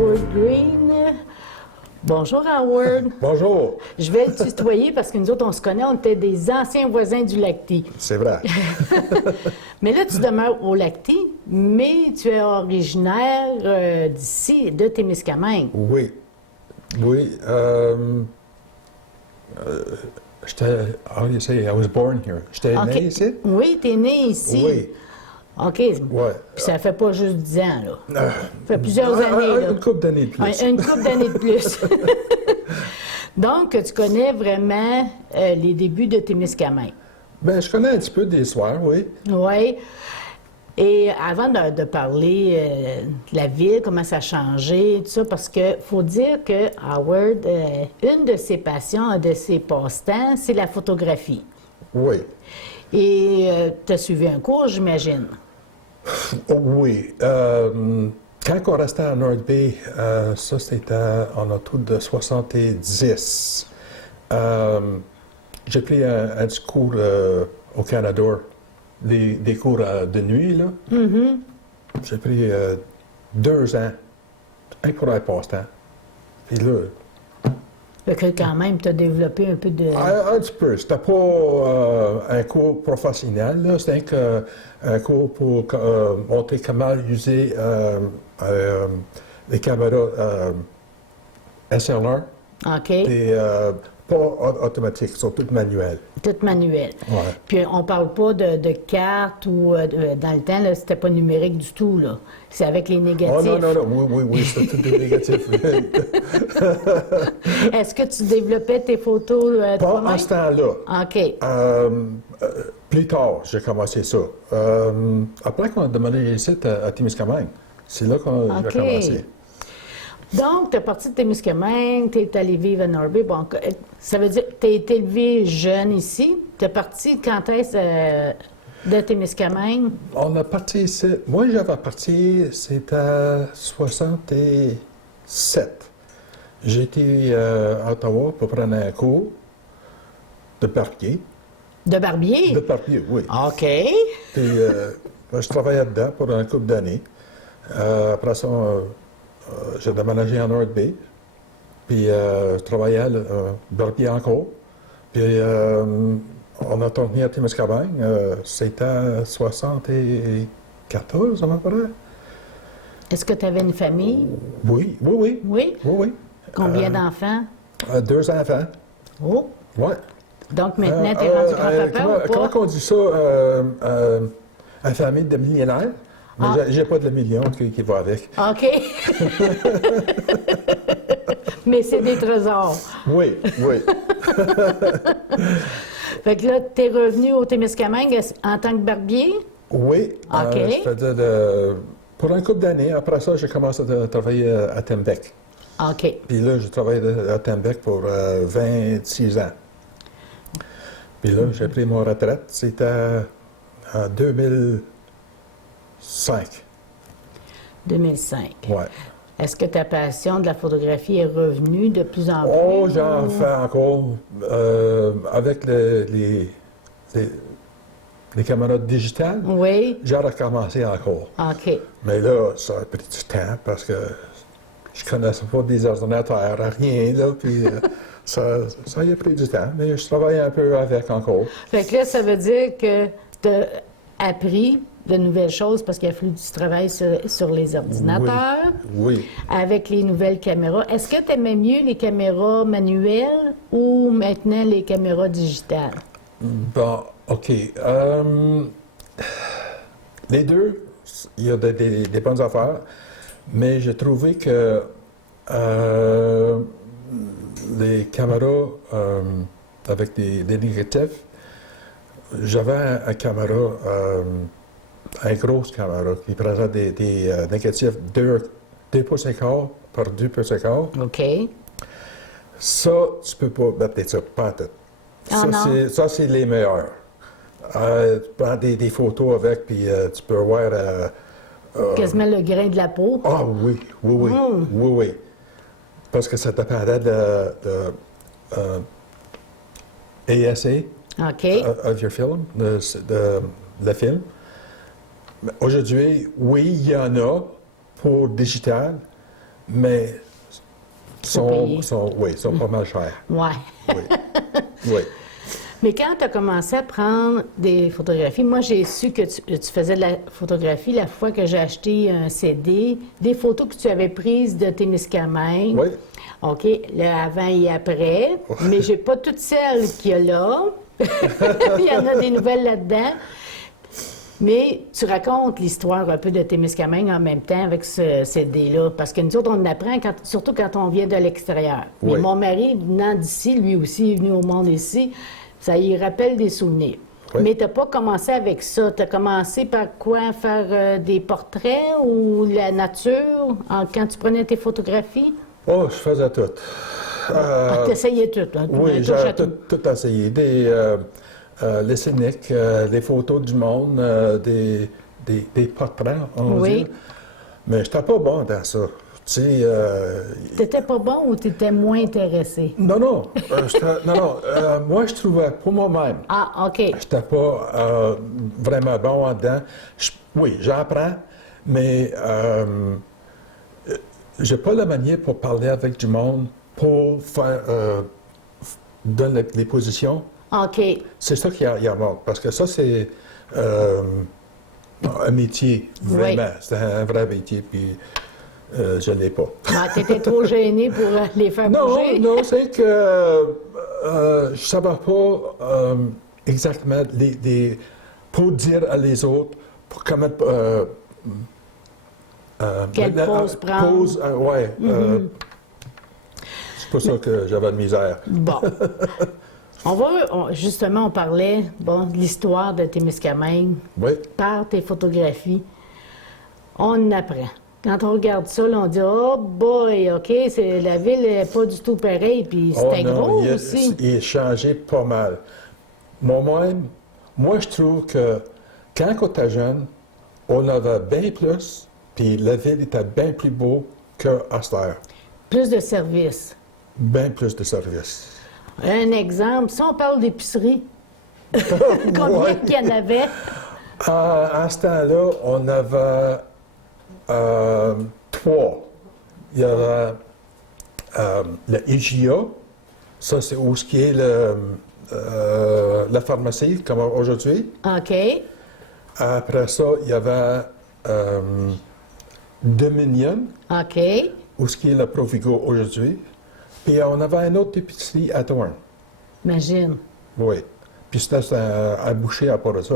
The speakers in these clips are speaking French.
Howard Green. Bonjour Howard. Bonjour. Je vais le tutoyer parce que nous autres, on se connaît, on était des anciens voisins du Lacty. C'est vrai. Mais là, tu demeures au Lacty, mais tu es originaire d'ici, de Témiscamingue. Oui. Oui. J'étais, how do you say, I was born here. J'étais OK. né ici? Oui, tu es né ici. Oui. OK. Ouais. Puis ça fait pas juste 10 ans, là. Ça fait plusieurs années, là. Une couple d'années de plus. Une couple d'années de plus. Donc, tu connais vraiment les débuts de Témiscamingue. Ben, je connais un petit peu des soirs, oui. Oui. Et avant de parler de la ville, comment ça a changé, tout ça, parce qu'il faut dire que Howard, une de ses passions, un de ses passe-temps, c'est la photographie. Oui. Et tu as suivi un cours, j'imagine. Oh, oui. Quand on restait à North Bay, ça c'était en autour de 70. J'ai pris un petit cours au Canada, des cours de nuit, là. Mm-hmm. J'ai pris 2 ans, un pour un passe-temps. Puis là... Fait que quand même, tu as développé un peu de... Un petit peu. C'était pas un cours professionnel, là. C'était un cours pour montrer comment user les caméras SLR. OK. Et pas automatiques, sont toutes manuelles. Tout manuel. Ouais. Puis on parle pas de cartes ou dans le temps, là, c'était pas numérique du tout, là. C'est avec les négatifs. Oh non, oui, c'était tout des négatifs. Est-ce que tu développais tes photos Pas toi-même? en ce temps-là. OK. Plus tard, j'ai commencé ça. Après qu'on a demandé les sites à Témiscamingue, c'est là qu'on a OK. commencé. Donc, tu es parti de Témiscamingue, tu es allé vivre à Norby. Bon, ça veut dire que tu as été élevé jeune ici. Tu es parti quand est-ce de Témiscamingue? On a parti ici. Moi, j'avais parti, c'était 67. J'étais à Ottawa pour prendre un cours de barbier. De barbier? De barbier, oui. OK. Puis, je travaillais dedans pour un couple d'années. Après ça, j'ai déménagé à North Bay. Puis, je travaillais barbier encore. Puis, on a tourné à Témiscamingue. C'était 74, à peu près. Est-ce que tu avais une famille? Oui. Oui? Oui. Combien d'enfants? 2 enfants. Oh! Oui. Donc maintenant, tu es rendu grand-papa ou pas? Comment on dit ça? Une famille de millionnaires. Mais j'ai pas de million qui va avec. OK. Mais c'est des trésors. Oui. Fait que là, tu es revenu au Témiscamingue en tant que barbier? Oui. OK. C'est-à-dire, pour un couple d'années, après ça, j'ai commencé à travailler à Tembec. OK. Puis là, j'ai travaillé à Tembec pour 26 ans. Puis là, j'ai pris mon retraite. C'était en 2005. 2005. Ouais. Est-ce que ta passion de la photographie est revenue de plus en plus? Oh, j'en fais encore. Avec les caméras digitales, Oui. j'ai recommencé encore. OK. Mais là, ça a pris du temps parce que je connaissais pas des ordinateurs, rien, là, puis ça y a pris du temps. Mais je travaille un peu avec encore. Fait que là, ça veut dire que tu as appris de nouvelles choses parce qu'il a fallu du travail sur les ordinateurs. Oui. Avec les nouvelles caméras. Est-ce que tu aimais mieux les caméras manuelles ou maintenant les caméras digitales? Bon, OK. Les deux, il y a des bonnes affaires, mais j'ai trouvé que les caméras avec des négatifs, j'avais une caméra, une grosse caméra qui présente des négatifs 2 pouces et quart par 2 pouces et quart. OK. Ça, tu peux pas mettre ça, pas en tête. Ah, non. Ça, c'est les meilleurs. Tu prends des photos avec, puis tu peux voir... Quasiment le grain de la peau. Ah oui. Oui. Parce que ça dépendait de ASA, OK. of your film, le film. Mais aujourd'hui, oui, il y en a pour digital, mais payés. sont pas mal chers. Ouais. Oui. Oui. Mais quand tu as commencé à prendre des photographies, moi, j'ai su que tu faisais de la photographie la fois que j'ai acheté un CD, des photos que tu avais prises de Témiscamingue. Oui. OK, le avant et après. Mais j'ai pas toutes celles qu'il y a là. Il y en a des nouvelles là-dedans. Mais tu racontes l'histoire un peu de Témiscamingue en même temps avec ce CD-là. Parce que nous autres, on apprend, surtout quand on vient de l'extérieur. Oui. Mais mon mari, venant d'ici, lui aussi est venu au monde ici, ça y rappelle des souvenirs. Oui. Mais tu n'as pas commencé avec ça. Tu as commencé par quoi? Faire des portraits ou la nature quand tu prenais tes photographies? Oh, je faisais tout. Tu essayais tout, hein? Oui, touche à j'ai tout essayé. Les scéniques, les photos du monde, des portraits, on va Oui. dire. Mais je n'étais pas bon dans ça. Tu sais, T'étais pas bon ou t'étais moins intéressé? non. Moi, je trouvais pour moi-même. Ah, OK. Je n'étais pas vraiment bon là-dedans. Oui, j'apprends, mais j'ai pas la manière pour parler avec du monde, pour faire donner les positions. OK. C'est ça qu'il y a manque, parce que ça, c'est un métier, vraiment. Oui. C'est un vrai métier, puis je ne l'ai pas. Ah, t'étais trop gêné pour les faire bouger? Non, c'est que je ne savais pas exactement pour dire à les autres, pour comment... Quelle pause prendre? C'est pour ça que j'avais de misère. Bon. Justement, on parlait de l'histoire de Témiscamingue Oui. par tes photographies. On apprend. Quand on regarde ça, là, on dit « Oh boy, OK, la ville n'est pas du tout pareille, puis c'était gros aussi. » Il a changé pas mal. Moi, je trouve que quand on était jeune, on avait bien plus, puis la ville était bien plus beau qu'à cette heure. Plus de services. Bien plus de services. Un exemple, si on parle d'épicerie, combien Ouais. qu'il y en avait? À ce temps-là, on avait 3. Il y avait le IGA, ça c'est où ce qui est la pharmacie, comme aujourd'hui. OK. Après ça, il y avait Dominion, OK. où ce qui est le Provigo aujourd'hui. Puis on avait un autre épicerie à Thorne. Imagine. Oui. Puis c'était un boucher à part de ça.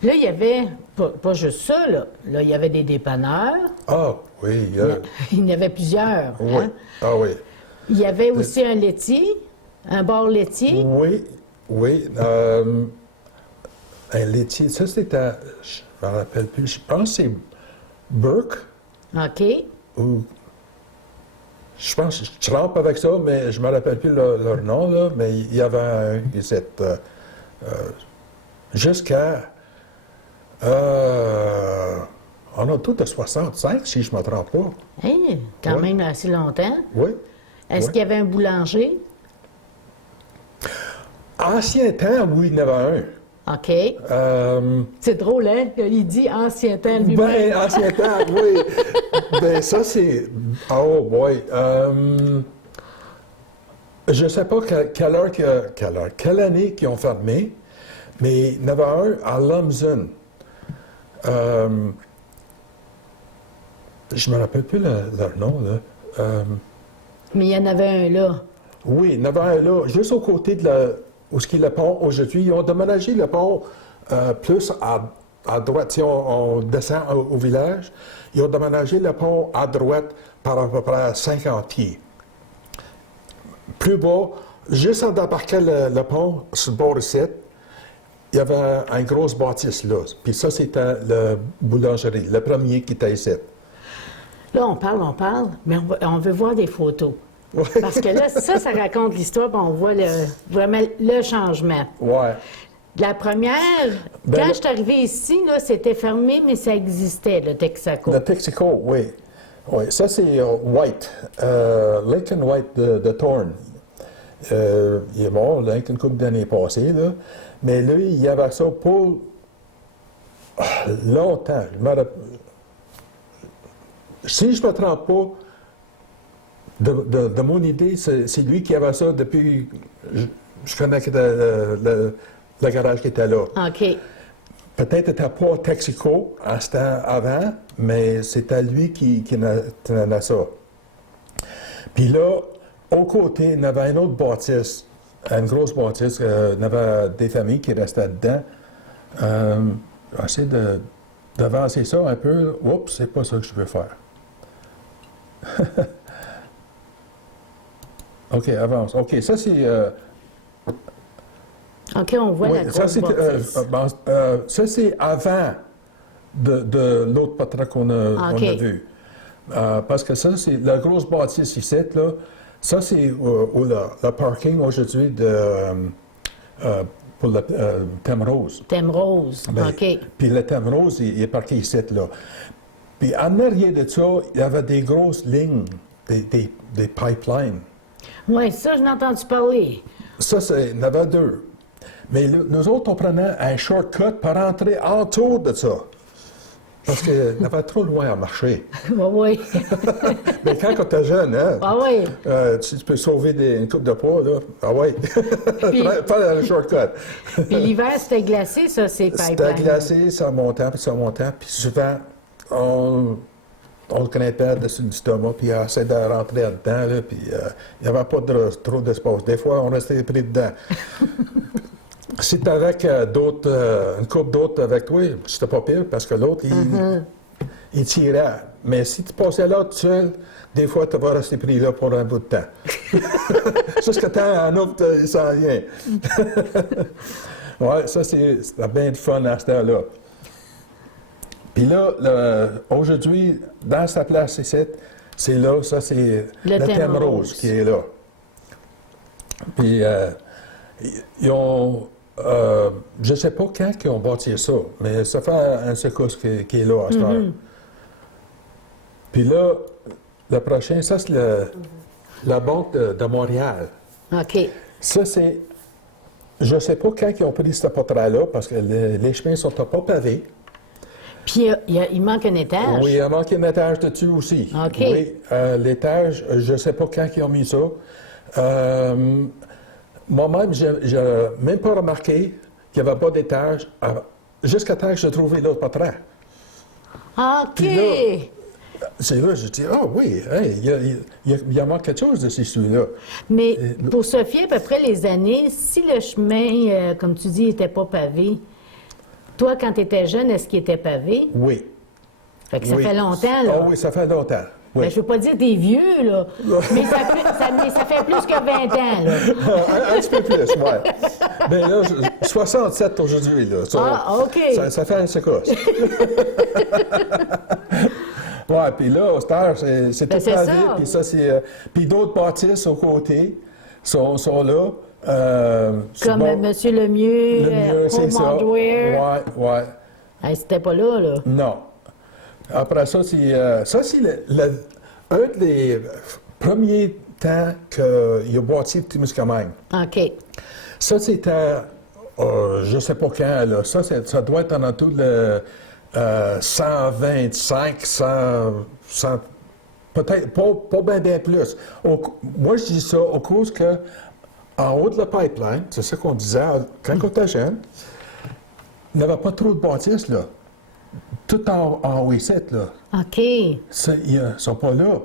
Puis là, il y avait, pas juste ça, là. Là, il y avait des dépanneurs. Ah, oui. Il y en avait plusieurs. Oui. Hein? Ah, oui. Il y avait aussi un laitier, un bar laitier. Oui. Un laitier, ça c'était, je ne me rappelle plus, je pense que c'est Burke, OK. ou je pense, je trempe avec ça, mais je ne me rappelle plus leur nom, là, mais il y avait un qui était jusqu'à, on a tout de 65, si je ne me trompe pas. Hein, quand Oui. même assez longtemps. Oui. Est-ce Oui. qu'il y avait un boulanger? Ancien temps, oui, il y en avait OK. un. C'est drôle, hein? Il dit ancien temps lui-même. Ben, ancien temps, oui. Ben, ça, c'est... Oh, boy. Je ne sais pas quelle année qu'ils ont fermé, mais il y en avait un à Lumsden. Je ne me rappelle plus leur nom, là. Mais il y en avait un là. Oui, il y en avait un là, juste au côté de où est le pont aujourd'hui. Ils ont déménagé le pont plus à droite. Si on descend au village, ils ont déménagé le pont à droite par à peu près 50 pieds. Plus bas, juste en débarquant le pont, sur le bord de site, il y avait une grosse bâtisse là. Puis ça, c'était la boulangerie, le premier qui était ici. Là, on parle, mais on veut voir des photos. Ouais. Parce que là, ça raconte l'histoire, puis on voit vraiment le changement. Ouais. La première, Ben, quand je suis arrivée ici, là, c'était fermé, mais ça existait, le Texaco. Le Texaco, oui. Oui, ça c'est White, Lincoln White de Thorne. Il est mort, Lincoln, une couple d'années passées, là. Mais lui, il avait ça pour longtemps. si je ne me trompe pas, de mon idée, c'est lui qui avait ça depuis. Je connais le garage qui était là. OK. Peut-être n'était pas Texaco à ce temps avant, mais c'était lui qui tenait ça. Puis là, au côté, il y avait une autre bâtisse, une grosse bâtisse. Il y avait des familles qui restaient dedans. J'essaie d'avancer ça un peu. Oups, c'est pas ça que je veux faire. OK, avance. OK, ça c'est. OK, on voit Oui, la grosse bâtisse. ça c'est avant de l'autre portrait qu'on a vu. Parce que ça, c'est la grosse bâtisse ici, là. Ça, c'est le parking aujourd'hui pour le thème rose. Thème rose, Ben, OK. Puis le thème rose, il est parqué ici, là. Puis en arrière de ça, il y avait des grosses lignes, des pipelines. Oui, ça, je n'ai entendu parler. Ça, il y en avait deux. Mais nous autres, on prenait un shortcut pour rentrer autour de ça. Parce qu'il y avait trop loin à marcher. Oui, oui. Mais quand on était jeune, hein, Ah oui. tu peux sauver une coupe de poids, là. Ah oui. Puis- Pas le shortcut. Puis l'hiver, c'était glacé, ça, ces pipelines. C'était glacé, ça montait, puis ça montait. Puis souvent, on le grimpait dessus du stomac, puis on essayait de rentrer dedans, là, puis il n'y avait pas trop d'espace. Des fois, on restait pris dedans. Si tu avec une couple d'autres avec toi, c'était pas pire, parce que l'autre, il tirait. Mais si tu passais là tout seul, des fois, tu vas rester pris là pour un bout de temps. Jusqu'à temps, un autre, il s'en vient. Oui, ça, c'était bien de fun à ce temps-là. Puis là, aujourd'hui, dans sa place ici, c'est là, ça, c'est le thème rose qui est là. Puis, ils ont. Je ne sais pas quand ils ont bâti ça, mais ça fait un secousse qui est là à ce temps. Puis là, le prochain, ça, c'est la banque de Montréal. OK. Ça, c'est. Je ne sais pas quand ils ont pris ce portrait-là, parce que les chemins ne sont pas pavés. Puis il manque un étage. Oui, il manque un étage dessus aussi. OK. Oui, l'étage, je ne sais pas quand ils ont mis ça. Moi-même, je n'ai même pas remarqué qu'il n'y avait pas d'étage jusqu'à temps que j'ai trouvé l'autre portrait. OK. Puis là, c'est là que je dis, ah oui, hey, il y a manque quelque chose de celui-là. Mais pour se fier à peu près les années, si le chemin, comme tu dis, n'était pas pavé, toi, quand tu étais jeune, est-ce qu'il était pavé? Oui. Fait que ça Oui. fait longtemps, là. Ah oui, ça fait longtemps. Oui. Ben, je veux pas dire t'es vieux, là, mais ça fait plus que 20 ans, là. Un petit peu plus, oui. Mais là, 67 aujourd'hui, là. OK. Ça fait un secousse. Oui, puis là, au star, c'est Ben, tout c'est pavé, ça. puis ça, c'est... puis d'autres bâtisses aux côtés sont là. Comme Monsieur Lemieux, c'est ça. Oui. Oui. C'était pas là, là. Non. Après ça, c'est un des premiers temps qu'il a bâti Témiscamingue. OK. Ça, c'était, je ne sais pas quand, là. Ça doit être en tout le 125, 100 peut-être pas bien plus. Moi, je dis ça au cause que en haut de la pipeline, c'est ça qu'on disait quand on était jeune, il n'y avait pas trop de bâtisses, là. Tout en haut ici, là. OK. Ils ne sont pas là.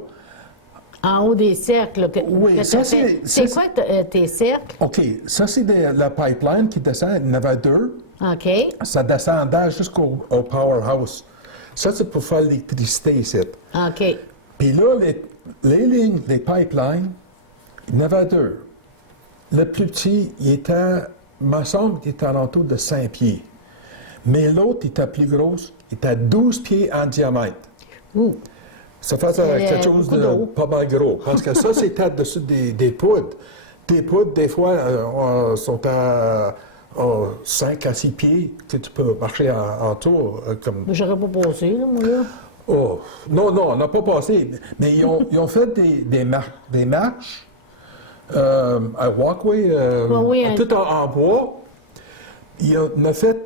En haut des cercles. Oui, que ça, t'as fait. c'est- C'est quoi tes cercles? OK, ça, c'est la pipeline qui descend. Il y en avait deux. OK. Ça descendait jusqu'au powerhouse. Ça, c'est pour faire l'électricité ici. OK. Puis là, les lignes, les pipelines, il y en avait deux. Le plus petit, il était, me semble qu'il était en entour de 5 pieds. Mais l'autre, il était plus gros, il était 12 pieds en diamètre. Ouh. Ça fait C'est, quelque chose beaucoup de d'eau. pas mal gros. Parce que ça, c'était dessus des poudres. Des poudres, des fois, sont à 5 à 6 pieds que tu peux marcher en tour. Comme... J'aurais pas passé, là, moi, là. Oh, non, on n'a pas passé. Mais ils ont fait des marches, un walkway, Oui, tout en bois. Ils ont fait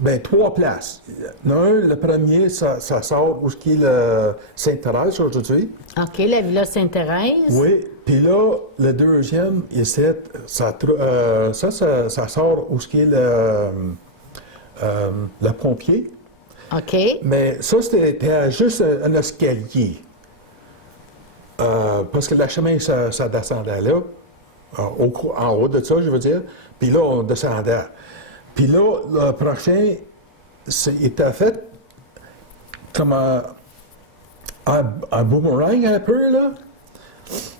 Ben, 3 places. Le premier, ça sort où est le Sainte-Thérèse aujourd'hui. OK, la Villa Sainte-Thérèse. Oui. Puis là, le deuxième, ça sort où est le pompier. OK. Mais ça, c'était juste un escalier. Parce que le chemin, ça descendait là, en haut de ça, je veux dire. Puis là, on descendait. Puis là, le prochain, il était fait comme un boomerang un peu, là.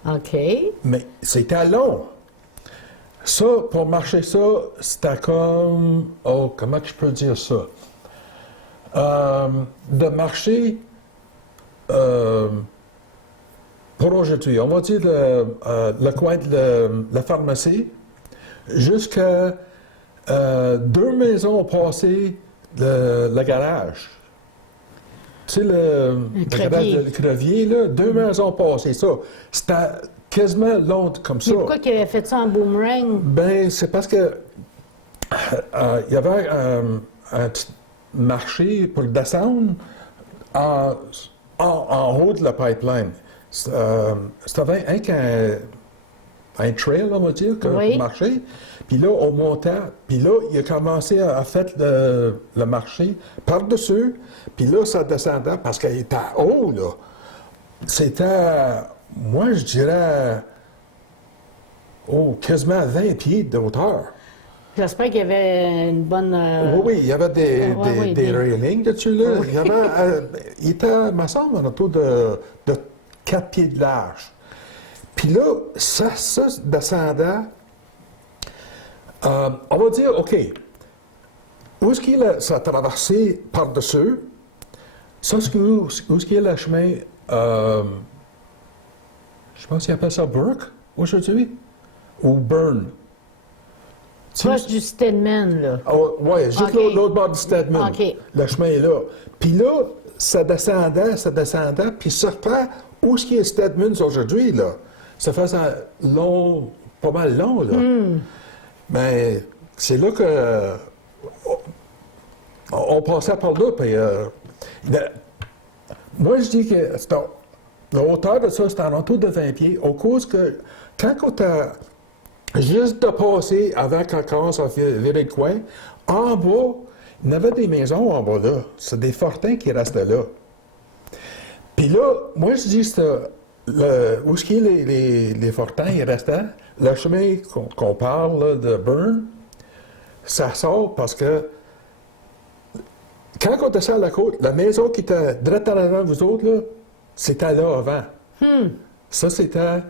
OK. Mais c'était long. Ça, pour marcher ça, c'était comme... Oh, comment je peux dire ça? De marcher pour aujourd'hui, on va dire le coin de la pharmacie, jusqu'à 2 maisons passées le garage. Tu sais, le garage de Crevier, là, 2 maisons passées, ça. C'était quasiment long comme ça. Mais pourquoi il avait fait ça en boomerang? Ben, c'est parce que il y avait un petit marché pour descendre en haut de la pipeline. C'était un trail, on va dire, Oui. pour marcher. Puis là, on montait. Puis là, il a commencé à faire le marché par-dessus. Puis là, ça descendait parce qu'il était haut, là. C'était, moi, je dirais, quasiment 20 pieds de hauteur. J'espère qu'il y avait une bonne... Oui, il y avait des railings dessus, là. Oui. Il était, me semble, autour de 4 pieds de large. Puis là, ça descendait. On va dire, OK, où est-ce qu'il a traversé par-dessus? Ça, où est-ce qu'il y a le chemin? Je pense qu'il appelle ça Burke aujourd'hui? Ou Burn? Proche du Stedman, là. Oui, juste OK. l'autre bord du Stedman. OK. Le chemin est là. Puis là, ça descendait, puis ça fait où est-ce qu'il y a Stedman aujourd'hui, là? Ça fait ça long, pas mal long, là. Mais c'est là que on passait par là, puis moi, je dis que la hauteur de ça, c'est en autour de 20 pieds, au cause que quand on t'a juste de passer avant qu'on commence à virer le coin, en bas, il y avait des maisons en bas là. C'est des fortins qui restaient là. Puis là, moi, je dis, où est-ce qu'il y a les fortins, ils restaient, le chemin qu'on parle là, de Burn, ça sort parce que quand on descend à la côte, la maison qui était direct en avant de vous autres, là, c'était là avant. Ça, c'était...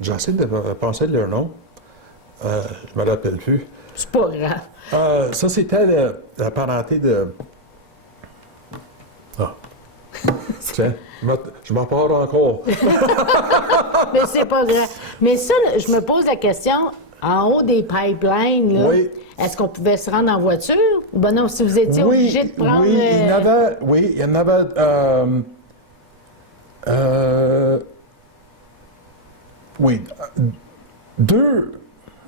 j'essaie de penser de leur nom. Je me rappelle plus. C'est pas grave. Ça, c'était la parenté de... Ah. Tiens, je m'en parle encore. Mais c'est pas grave. Mais ça, là, je me pose la question, en haut des pipelines, là, Oui. est-ce qu'on pouvait se rendre en voiture? Ou ben non, si vous étiez obligé de prendre... Oui, il y en avait... oui,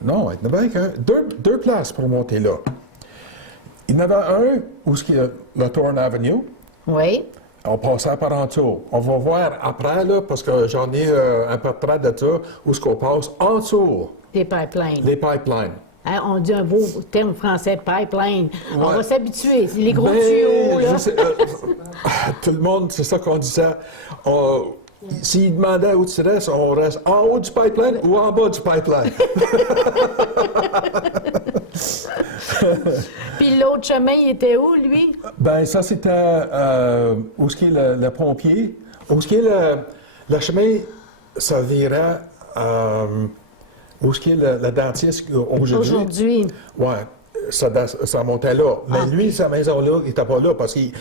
non, il y en avait deux places pour monter là. Il y en avait un où il y a la Thorn Avenue. Oui. On passait par en dessous. On va voir après, là, parce que j'en ai un portrait de ça, où est-ce qu'on passe en dessous, Des pipelines. les pipelines. Hein, on dit un beau terme français, pipeline. On Ouais. va s'habituer. C'est les gros Ben, tuyaux, là. je sais, tout le monde, c'est ça qu'on disait. S'ils demandaient où tu restes, on reste en haut du pipeline ou en bas du pipeline. Puis l'autre chemin, il était où, lui? Ben, ça, c'était où est-ce qu'il est le pompier. Où est-ce qu'il est le chemin, ça virait où est-ce qu'il est le dentiste aujourd'hui. Aujourd'hui. Oui, ça montait là. Mais lui, sa maison-là, il n'était pas là parce qu'il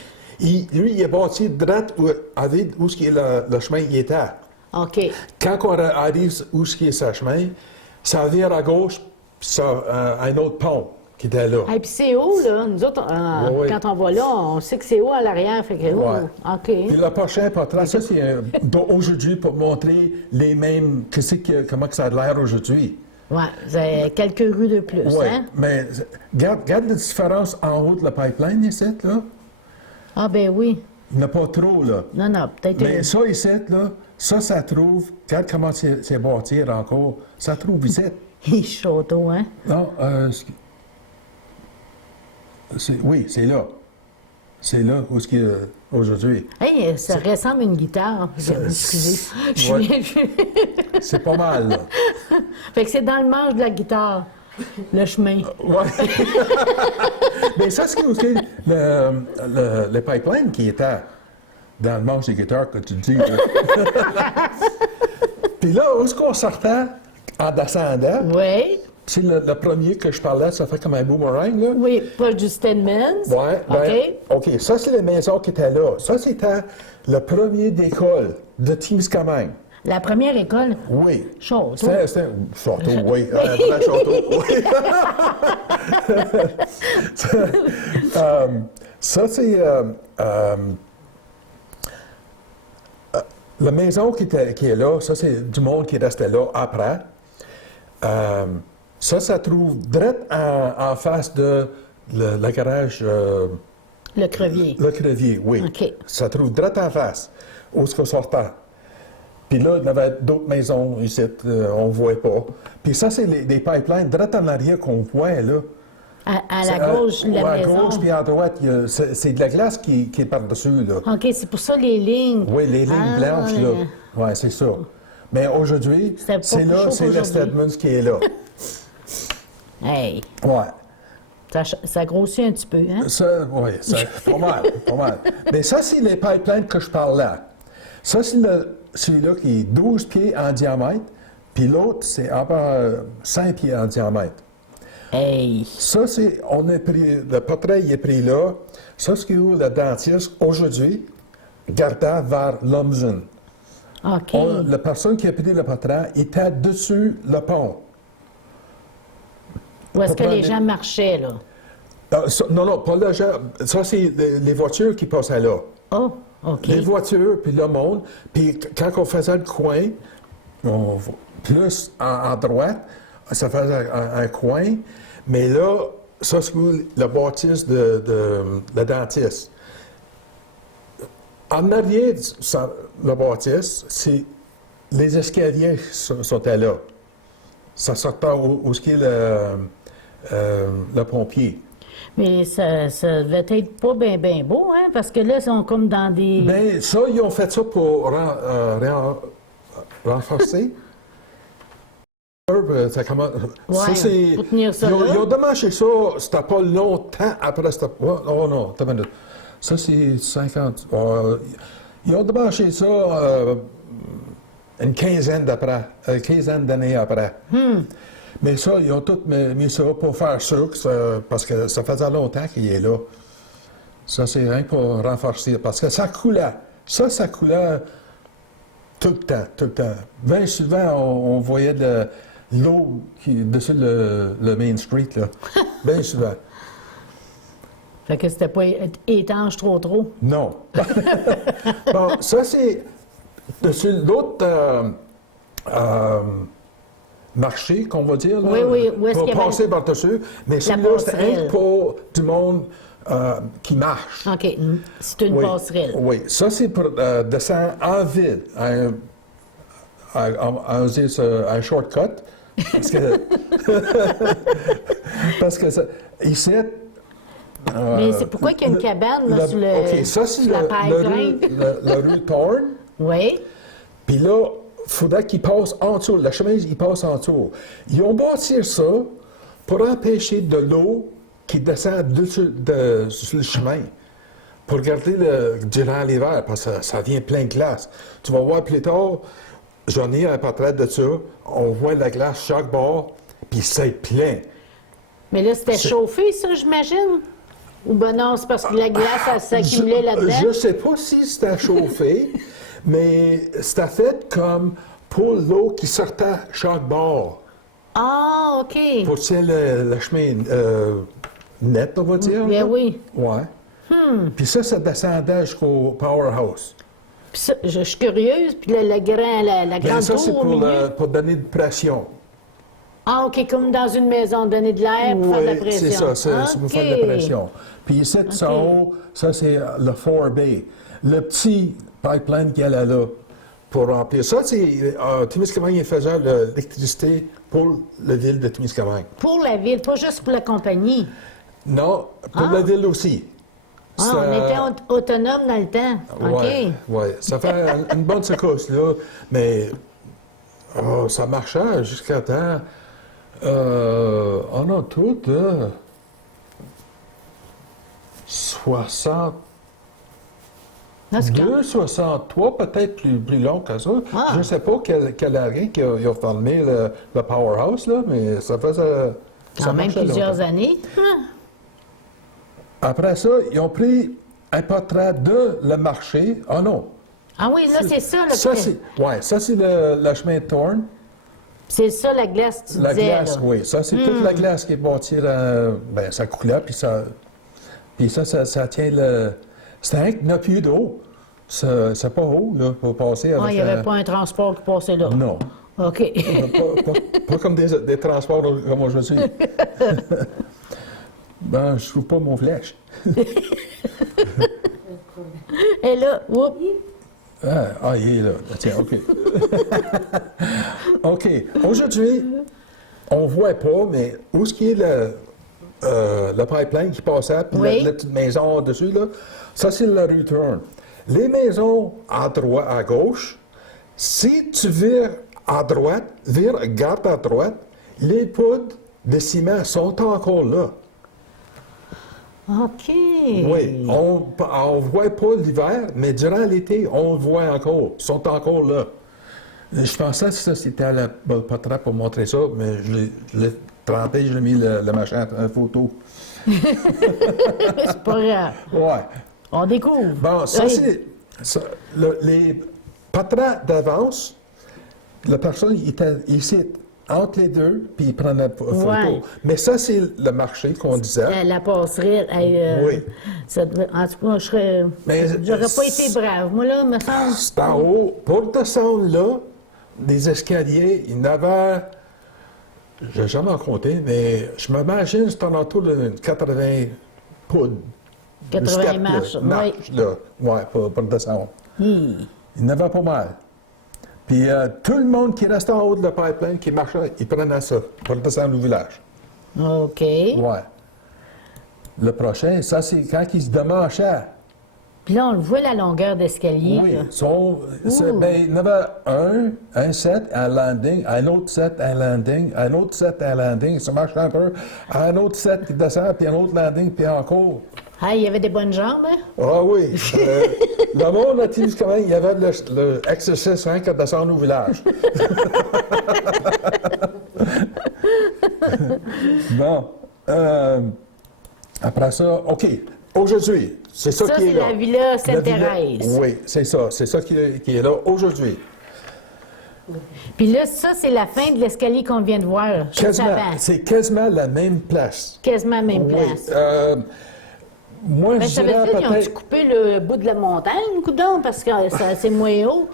lui, il est bâti droit où est-ce qu'il le chemin il était. OK. Quand on arrive où est-ce qu'il est ce chemin, ça vire à gauche, puis ça un autre pont qui était là. Et puis c'est haut, là. Nous autres, Oui. quand on va là, on sait que c'est haut à l'arrière. Fait que, Ouais. OK. Puis le prochain portrait, ça c'est aujourd'hui pour montrer les mêmes, comment que ça a l'air aujourd'hui. Oui, quelques rues de plus, Oui, hein? mais regarde la différence en haut de la pipeline ici, là. Ah, ben oui. Il n'y en a pas trop, là. Non, non, peut-être... Mais ça ici, là, ça trouve, regarde comment c'est bâtir encore, ça trouve ici. Il est chaud, hein? Non, oui, c'est là. C'est là où ce qui est aujourd'hui. Hey, ça ressemble à une guitare. Excusez. Je Ouais. viens vu. C'est pas mal, là. Fait que c'est dans le manche de la guitare, le chemin. Ouais. Mais ça, c'est aussi le pipeline qui était dans le manche des guitares que tu dis. Là. Puis là, où est-ce qu'on sortait en descendant? Oui, C'est le premier que je parlais, ça fait comme un boomerang, là. oui, Paul du Stedmans. Ouais, ben, OK, ça, c'est les maisons qui étaient là. Ça, c'était le premier d'école de Témiscamingue. La première école, Oui. château. C'était château, oui. Un vrai château, oui. Ça, c'est la maison qui est là. Ça, c'est du monde qui restait là après. Ça trouve direct en face de le garage. Le crevier. Le crevier, oui. OK. Ça trouve direct en face, où est-ce qu'on sortait. Puis là, il y avait d'autres maisons ici, on ne voit pas. Puis ça, c'est des pipelines direct en arrière qu'on voit, là. À la gauche de la ouais, maison. À gauche, puis à droite, c'est de la glace qui est par-dessus, là. OK, c'est pour ça les lignes. Oui, les lignes blanches, là. Oui, c'est ça. Mais aujourd'hui, C'était pas c'est plus là, chaud c'est le qu'aujourd'hui. Stedmans qui est là. Hey, Ouais. ça grossit un petit peu, hein? Ça, oui, pas mal, pas mal. Mais ça, c'est les pipelines que je parlais. Ça, c'est celui-là qui est 12 pieds en diamètre, puis l'autre, c'est encore 5 pieds en diamètre. Hey! Ça, c'est, on a pris, le portrait il est pris là. Ça, c'est où le dentiste, aujourd'hui, regardait vers Lumsden. OK. La personne qui a pris le portrait était dessus le pont. Où est-ce que Pourquoi les gens marchaient, là? Non, pas le gens. Ça, c'est les voitures qui passaient là. Oh, OK. Les voitures, puis le monde. Puis quand on faisait le coin, plus à droite, ça faisait un coin. Mais là, ça, c'est le bâtisse de le dentiste. En arrière, le bâtisse, c'est les escaliers sont là. Ça sortait où est-ce qu'il le pompier. Mais ça devait être pas bien beau, hein? Parce que là, ils sont comme dans des... Bien, ça, ils ont fait ça pour renforcer. Ça commence... Ouais, pour tenir ça là. Ils ont démarché ça, c'était pas longtemps après... Oh non, attends une minute. Ça, c'est 50... ils ont démarché ça une quinzaine d'années après. Mais ça, ils ont tout mis ça pour faire sûr, parce que ça faisait longtemps qu'il est là. Ça, c'est rien pour renforcer, parce que ça coulait. Ça coulait tout le temps. Bien souvent, on voyait de l'eau dessus le Main Street, là. Bien souvent. Fait que c'était pas étanche trop. Non. Bon, ça, c'est dessus l'autre marché, qu'on va dire, là, Oui, où est-ce pour qu'il y avait passer par-dessus. Mais celui-là, c'est passerelle. rien pour du monde qui marche. OK. C'est une passerelle. Oui, ça, c'est pour descendre en ville. On dit ça, un shortcut. Parce que ici... Mais c'est pourquoi qu'il y a une cabane là, sur OK, ça, c'est sur la pipeline? la rue Thorne. Oui. Puis là, il faudrait qu'ils passent en dessous. La chemin, il passe en dessous. Ils ont bâti ça pour empêcher de l'eau qui descend sur le chemin. Pour garder durant l'hiver, parce que ça vient plein de glace. Tu vas voir plus tard, j'en ai un portrait de ça. On voit la glace chaque bord, puis c'est plein. Mais là, c'était chauffé, ça, j'imagine? Ou ben non, c'est parce que la glace, elle s'accumulait là-dedans? Je ne sais pas si c'était chauffé, mais c'était fait comme pour l'eau qui sortait chaque bord. Ah, OK. Pour le chemin net, on va dire. Bien là. oui. Ouais. Puis ça descendait jusqu'au powerhouse. Puis ça, je suis curieuse, puis la Bien, grande ça, c'est tour au milieu. pour donner de pression. Ah, OK, comme dans une maison, donner de l'air pour faire de la Oui, pression. c'est ça, c'est pour faire de la pression. Puis ici, ça en haut, ça c'est le 4B. Le petit pipeline qu'il y a là pour remplir. Ça, c'est Témiscamingue, il faisait l'électricité pour la ville de Témiscamingue. Pour la ville, pas juste pour la compagnie. Non, pour la ville aussi. Ah, on était autonome dans le temps. OK. Oui. Ça fait une bonne secousse, là. Mais ça marchait jusqu'à temps. On a tout de 62, Non, c'est quand- 63, peut-être plus long que ça. Ah. Je ne sais pas quelle année qu'ils ont fermé le Powerhouse, là, mais ça faisait... ça Quand même marchait plusieurs longtemps. années. Après ça, ils ont pris un portrait de le marché. Ah non. Ah oui, là, c'est ça. Ça, c'est le chemin de Thorne. C'est ça, la glace, tu La disais. glace, là. oui. Ça, c'est toute la glace qui est bâtie. Ben, ça coulait, puis ça tient le... C'est un qui n'a plus d'eau. C'est pas haut, là, pour passer avec... Ah, il n'y avait pas un transport qui passait là. Non. OK. Pas comme des transports comme aujourd'hui. Ben, je trouve pas mon flèche. Et là, oups. Il est là. Tiens, OK. OK. Aujourd'hui, on ne voit pas, mais où est-ce qu'il est le pipeline qui passait, puis Oui. la petite maison dessus, là, ça, c'est la rue Thorne. Les maisons à droite, à gauche, si tu vires à droite, garde à droite, les poudres de ciment sont encore là. OK. Oui, on ne voit pas l'hiver, mais durant l'été, on le voit encore. Ils sont encore là. Je pensais que ça, c'était à la portrait pour montrer ça, mais je l'ai trempé, j'ai mis le machin en photo. C'est pas grave. Ouais. On découvre. Bon, ça, Hey. c'est... les portraits d'avance, la personne il était ici, entre les deux, puis il prenait la photo. Ouais. Mais ça, c'est le marché qu'on disait. La passerelle. Oui. En tout cas, Mais, j'aurais pas été brave. Moi, là, me semble. C'est en haut. Pour descendre là, des escaliers, il y en avait, je n'ai jamais compté, mais je m'imagine c'est en autour de 80 poules. 80 marches, là. Ouais, pour descendre. Il y en avait pas mal. Puis tout le monde qui restait en haut de la pipeline, qui marchait, il prenait ça pour descendre au village. OK. Ouais. Le prochain, ça, c'est quand il se démanchait. Puis là, on le voit, la longueur d'escalier. Oui, là. il y en avait un set, un landing, un autre set, un landing, un autre set, un landing, ça marche un peu, un autre set qui descend, puis un autre landing, puis encore. Ah, il y avait des bonnes jambes, hein? Ah oui, le monde a dit quand même, il y avait le exercice rien qu'à descendre au village. Bon, après ça, OK, aujourd'hui, c'est ça qui est là. Ça, c'est la Villa La Sainte-Thérèse. Oui, c'est ça qui est là aujourd'hui. Puis là, ça, c'est la fin de l'escalier qu'on vient de voir. Juste Quasiment, avant. c'est quasiment la même place. Quasiment la même Oui, place. moi, Mais je ça veut dirais dire qu'ils ont-tu peut-être... coupé le bout de la montagne, coudonc, parce que c'est moins haut?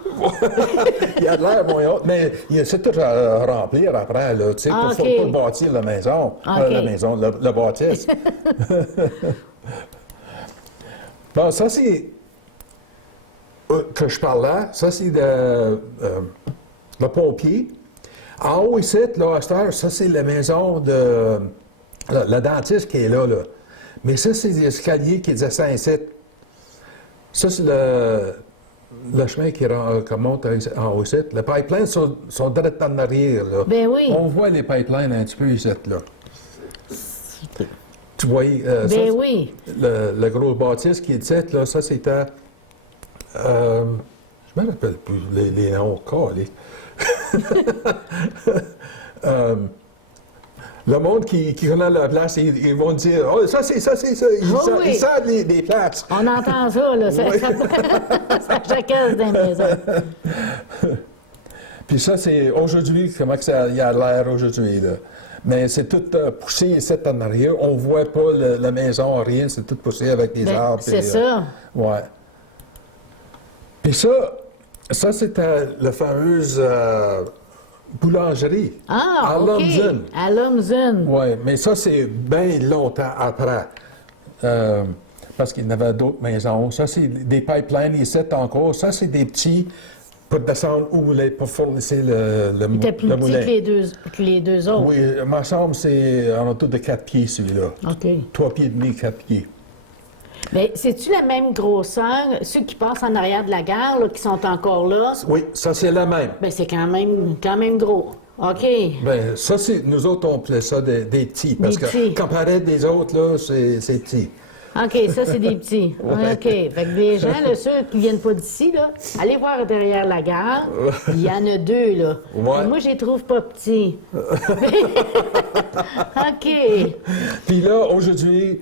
Il y a de l'air moins haut, mais c'est tout à remplir après, là, tu sais, Ah, pour, OK. pour bâtir la maison. OK. La maison, le bâtisse. Bon, ça, c'est... que je parle là, ça, c'est le pompier. En haut ici, là, à cette heure, ça, c'est la maison de... Le dentiste qui est là, là. Mais ça, c'est des escaliers qui descendent ici. Ça, c'est le chemin qui monte en haut ici. Les pipelines sont direct en arrière, là. Ben oui. On voit les pipelines un petit peu ici, là. Tu vois, Ben oui. le gros bâtisse qui est ici, là, ça, c'était... je me rappelle plus les noms encore. Le monde qui connaît la place, ils vont dire « Oh, ça, c'est ça. » oui. Ils savent les places. On entend ça, là. Ça, Oui. ça jacasse dans les maisons. Puis ça, c'est aujourd'hui, comment que ça y a l'air aujourd'hui, là. Mais c'est tout poussé ici en arrière. On ne voit pas la maison, rien. C'est tout poussé avec des Ben, arbres. c'est puis, ça. Ouais. Puis ça c'était le fameuse boulangerie. Ah, à OK. Lumsden. À Lumsden. Oui, mais ça, c'est bien longtemps après. Parce qu'il y en avait d'autres maisons. Ça, c'est des pipelines ici encore. Ça, c'est des petits pour descendre au moulin, pour fournir Il était plus le petit moulin. que les deux autres. Oui, il me semble que c'est en autour de 4 pieds, celui-là. OK. 3 pieds et demi, 4 pieds. Mais c'est-tu la même grosseur, ceux qui passent en arrière de la gare, là, qui sont encore là? Oui, ça, c'est la même. Bien, c'est quand même gros. OK. Ben, ça, c'est, nous autres, on appelait ça des petits. Parce Des petits. que comparé des autres, là, c'est petit. OK, ça, c'est des petits. Ouais. OK. Fait que les gens, là, ceux qui viennent pas d'ici, là, allez voir derrière la gare. Il y en a deux, là. Ouais. Et moi, je les trouve pas petits. OK. Puis là, aujourd'hui,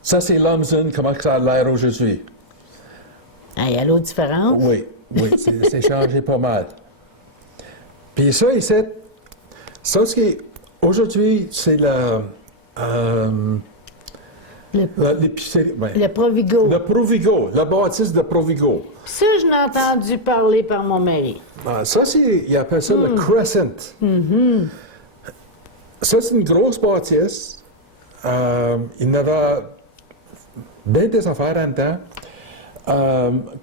ça, c'est Lumsden, comment que ça a l'air aujourd'hui. Ah, il y a l'autre différence. Oui, c'est changé pas mal. Puis ça, ici, ça, ce qui est, aujourd'hui, c'est l'épicerie. Ben, Le Provigo. le Provigo, la bâtisse de Provigo. Ça, je l'ai entendu parler par mon mari. Ah, ça, ils appellent ça le Crescent. Ça, c'est une grosse bâtisse. Il y en avait bien des affaires en temps.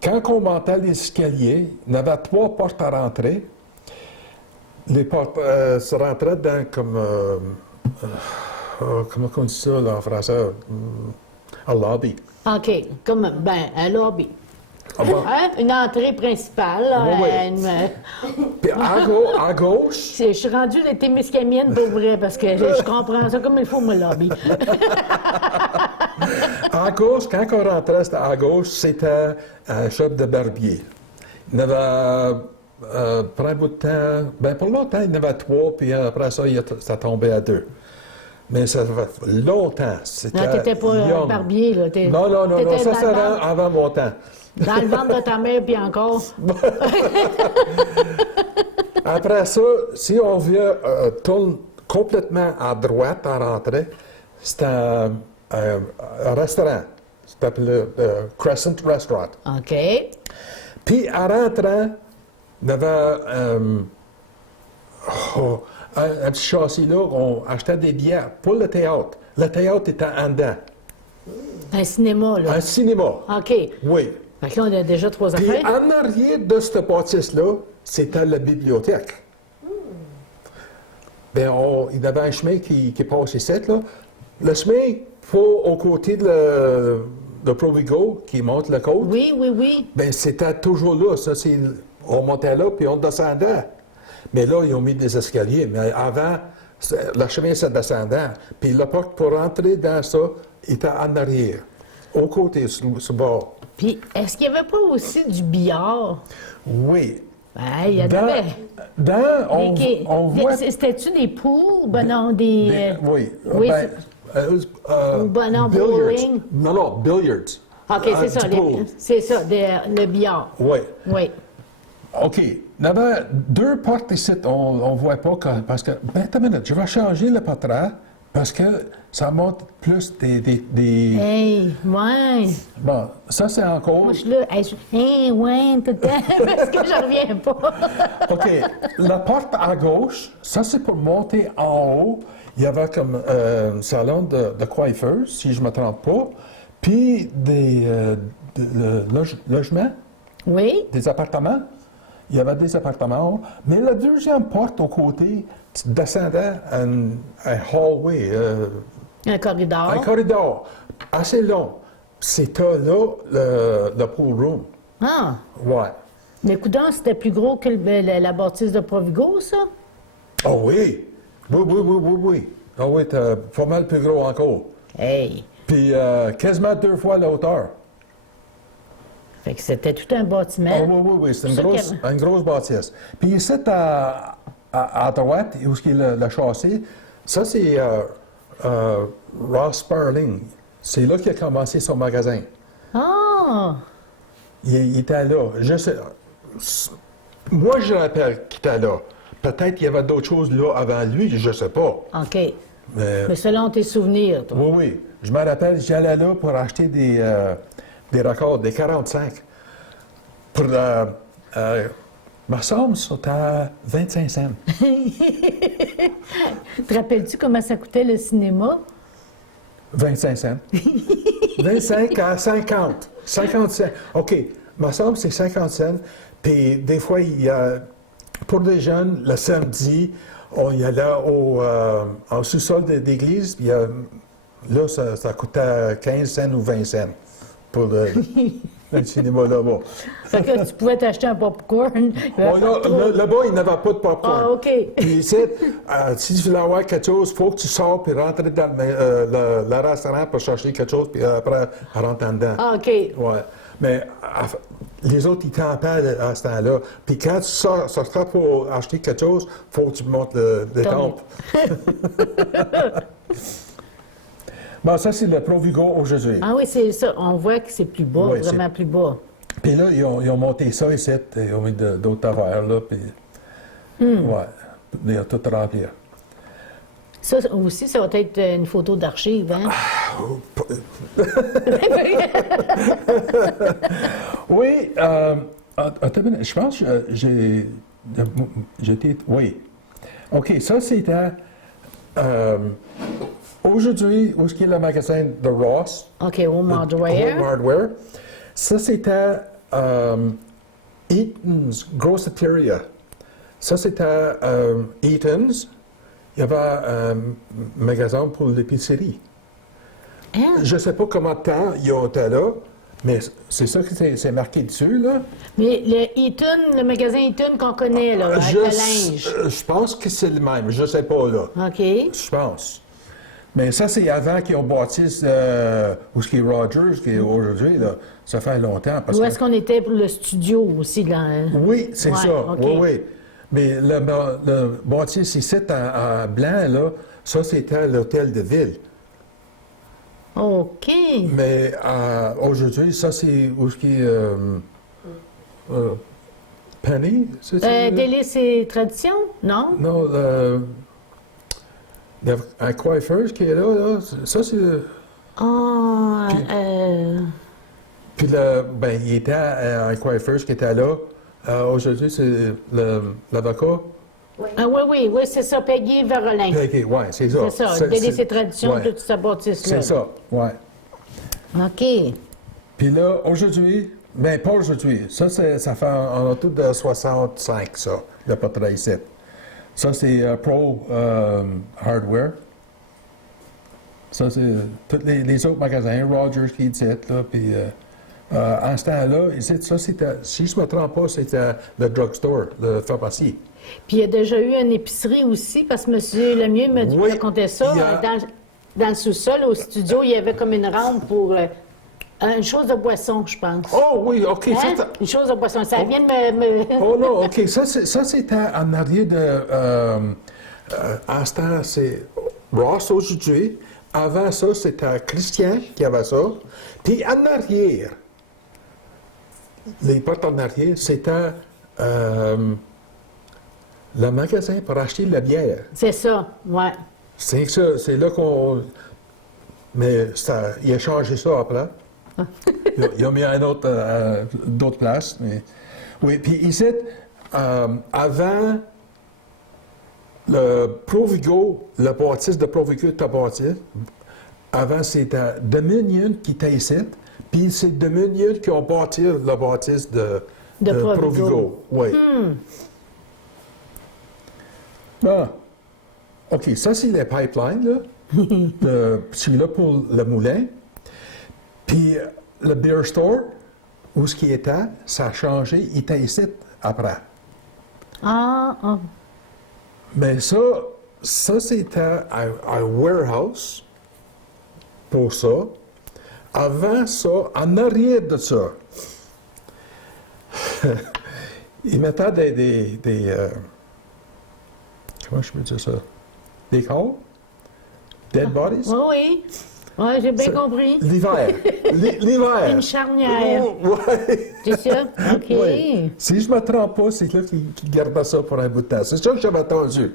Quand on montait les escaliers, il y avait 3 portes à rentrer. Les portes se rentraient dans comme... comment on dit ça là, en français? Un lobby. OK. Comme, un lobby. Ah bon? Hein? Une entrée principale. Là, Oui, Puis à gauche, je suis rendue de Témiscamingue pour vrai, parce que je comprends ça comme il faut, mon lobby. à gauche, quand on rentrait à gauche, c'était un shop de barbier. Il y en avait, pour un bout de temps, ben pour longtemps, il y en avait 3, puis après ça, ça tombait à 2. Mais ça fait longtemps. Non, t'étais pas young. barbier, là. Non, T'étais ça dans c'est le ventre- avant mon temps. Dans le ventre de ta mère, puis encore. Après ça, si on vient tourne complètement à droite en rentrée, c'est un restaurant. Ça s'appelle Crescent Restaurant. OK. Puis en rentrant, il y avait un petit châssis là, on achetait des billets pour le théâtre. Le théâtre était en dedans. Un cinéma, là. Un cinéma. OK. Oui. Fait que là, on a déjà 3 Puis affaires. en arrière de cette bâtisse-là, c'était la bibliothèque. Bien, il y avait un chemin qui passe ici, là. Le chemin au côté de Provigo, qui monte la côte, Oui. bien, c'était toujours là. Ça, on montait là, puis on descendait. Mais là, ils ont mis des escaliers. Mais avant, le chemin, c'est descendant. Puis la porte pour rentrer dans ça était en arrière, au côté, sur ce bord. Puis, est-ce qu'il n'y avait pas aussi du billard? Oui. Il y en avait. On voit... C'était-tu des poules? Ben non, des... oui. oui, Ben, non, billiards. bowling. Non, billiards. OK, c'est ça. du pool. C'est ça, le billard. Oui. Oui. OK. Il y avait 2 portes ici, on ne voit pas parce que... Ben, attends une minute, je vais changer le portrait parce que ça montre plus des... Hey, ouais. Bon, ça, c'est encore... Moi, je suis là. Hey, ouais, tout le temps, parce que je reviens pas. OK. La porte à gauche, ça, c'est pour monter en haut. Il y avait comme un salon de coiffeur, si je ne me trompe pas, puis des logements, Oui. des appartements. Il y avait des appartements en haut. Mais la deuxième porte au côté, tu descendais un hallway, Un corridor. un corridor assez long. C'était là le pool room. Ah. Ouais. Mais coudonc, c'était plus gros que la bâtisse de Provigo, ça? Oh oui! Oui. Ah oui, t'as pas mal plus gros encore. Hey. Puis quasiment 2 fois la hauteur. Fait que c'était tout un bâtiment. Oh, oui, c'est Ça une grosse bâtisse. Puis ici, à droite, où est le châssis, ça c'est Ross Sparling. C'est là qu'il a commencé son magasin. Ah! Il était là. Moi, je rappelle qu'il était là. Peut-être qu'il y avait d'autres choses là avant lui, je ne sais pas. OK. Mais Mais selon tes souvenirs, toi. oui. Je me rappelle, j'allais là pour acheter des records, des 45. Pour me semble, sont à 25 cents. Te rappelles-tu comment ça coûtait le cinéma? 25 cents. 25 à 50. 50 cents. OK. Me semble que c'est 50 cents. Puis des fois, il y a, pour les jeunes, le samedi, on y allait en sous-sol d'église. Puis là, ça coûtait 15 cents ou 20 cents pour le cinéma là-bas. Fait que tu pouvais t'acheter un popcorn. Là-bas, il n'y avait pas de popcorn. Ah, OK. Puis ici, si tu voulais avoir quelque chose, il faut que tu sors puis rentrer dans le restaurant pour chercher quelque chose, puis après, rentrer en dedans. Ah, OK. Ouais. Mais les autres, ils t'empêchent à ce temps-là. Puis quand tu sortiras pour acheter quelque chose, il faut que tu montes le temple. Bon, ça, c'est le Provigo aujourd'hui. Ah oui, c'est ça. On voit que c'est plus bas, Oui, vraiment plus bas. Puis là, ils ont monté ça ici, ils ont mis d'autres affaires, là, puis... Ouais, ils ont tout rempli. Ça aussi, ça va être une photo d'archive, hein? Oui, attends, je pense que j'étais... Oui. OK, ça, c'était... Aujourd'hui, où est-ce qu'il y a le magasin de Ross? OK, Home Hardware. Home Hardware. Ça, c'était Eaton's Grosseteria. Ça, c'était Eaton's. Il y avait un magasin pour l'épicerie. Hein? Je ne sais pas comment de temps ils ont été là, mais c'est ça que c'est marqué dessus, là. Mais le magasin Eaton qu'on connaît, là, avec le linge. Je pense que c'est le même. Je ne sais pas, là. OK. Je pense. Mais ça, c'est avant qu'ils ont bâti où est Rogers, qui est aujourd'hui, là. Ça fait longtemps. Où est-ce qu'on était pour le studio aussi, là? Oui, c'est ça. OK. Oui, oui. Mais le bâtisse ici, en blanc, là, ça, c'était l'hôtel de ville. OK. Mais aujourd'hui, ça, c'est où est-ce qu'il Penny, c'est ça? Délices et traditions? Non? Non, un coiffeur qui est là, ça, c'est... Ah, Puis, ben, il était un coiffeur qui était là. Aujourd'hui, c'est l'avocat. oui, c'est ça, Peggy Verolin. Peggy, oui, c'est ça. C'est ça, Délices et traditions, ouais. toute cette bâtisse-là. C'est ça, oui. OK. Puis là, aujourd'hui, ben pas aujourd'hui, ça fait en tout de 65, ça, le portrait ici. Ça, c'est Pro Hardware. Ça, c'est tous les autres magasins, Rogers qui est ici, là, puis en ce temps-là, ici, ça, c'était, si je ne me trompe pas, c'était le drugstore, la pharmacie. Puis il y a déjà eu une épicerie aussi, parce que M. Lemieux m'a dit Oui, qu'il racontait ça. Dans le sous-sol, au studio, il y avait comme une rampe pour une chose de boisson, je pense. Oh oui, OK. Hein? Ça, Une chose de boisson. Ça vient de me... oh non, OK. Ça c'était en arrière de... en ce temps, c'est Ross aujourd'hui. Avant ça, c'était Christian qui avait ça. Puis en arrière, les portes en arrière, c'était le magasin pour acheter la bière. C'est ça, ouais. C'est ça, c'est là qu'on... Mais ça, il a changé ça après. Il a mis un autre, d'autres places. Mais... Oui, puis ici, avant le Provigo, la bâtisse de Provigo était bâtie. Avant, c'était Dominion qui était ici. Puis c'est Dominion qui ont bâti la bâtisse de Provigo. Oui. Ah. OK, ça, c'est les pipelines, là. Celui-là pour le moulin. Puis le beer store, où ce qui était, ça a changé, il était ici après. Ah. Mais ça c'était un warehouse pour ça. Avant ça, en arrière de ça, ils mettaient des comment je peux dire ça? Des corps? Dead bodies? Oui. Oui, j'ai bien compris. L'hiver. L'hiver. Une charnière. Oui. C'est ça? OK. Oui. Si je ne me trompe pas, c'est là qu'ils gardaient ça pour un bout de temps. C'est ça que j'avais entendu.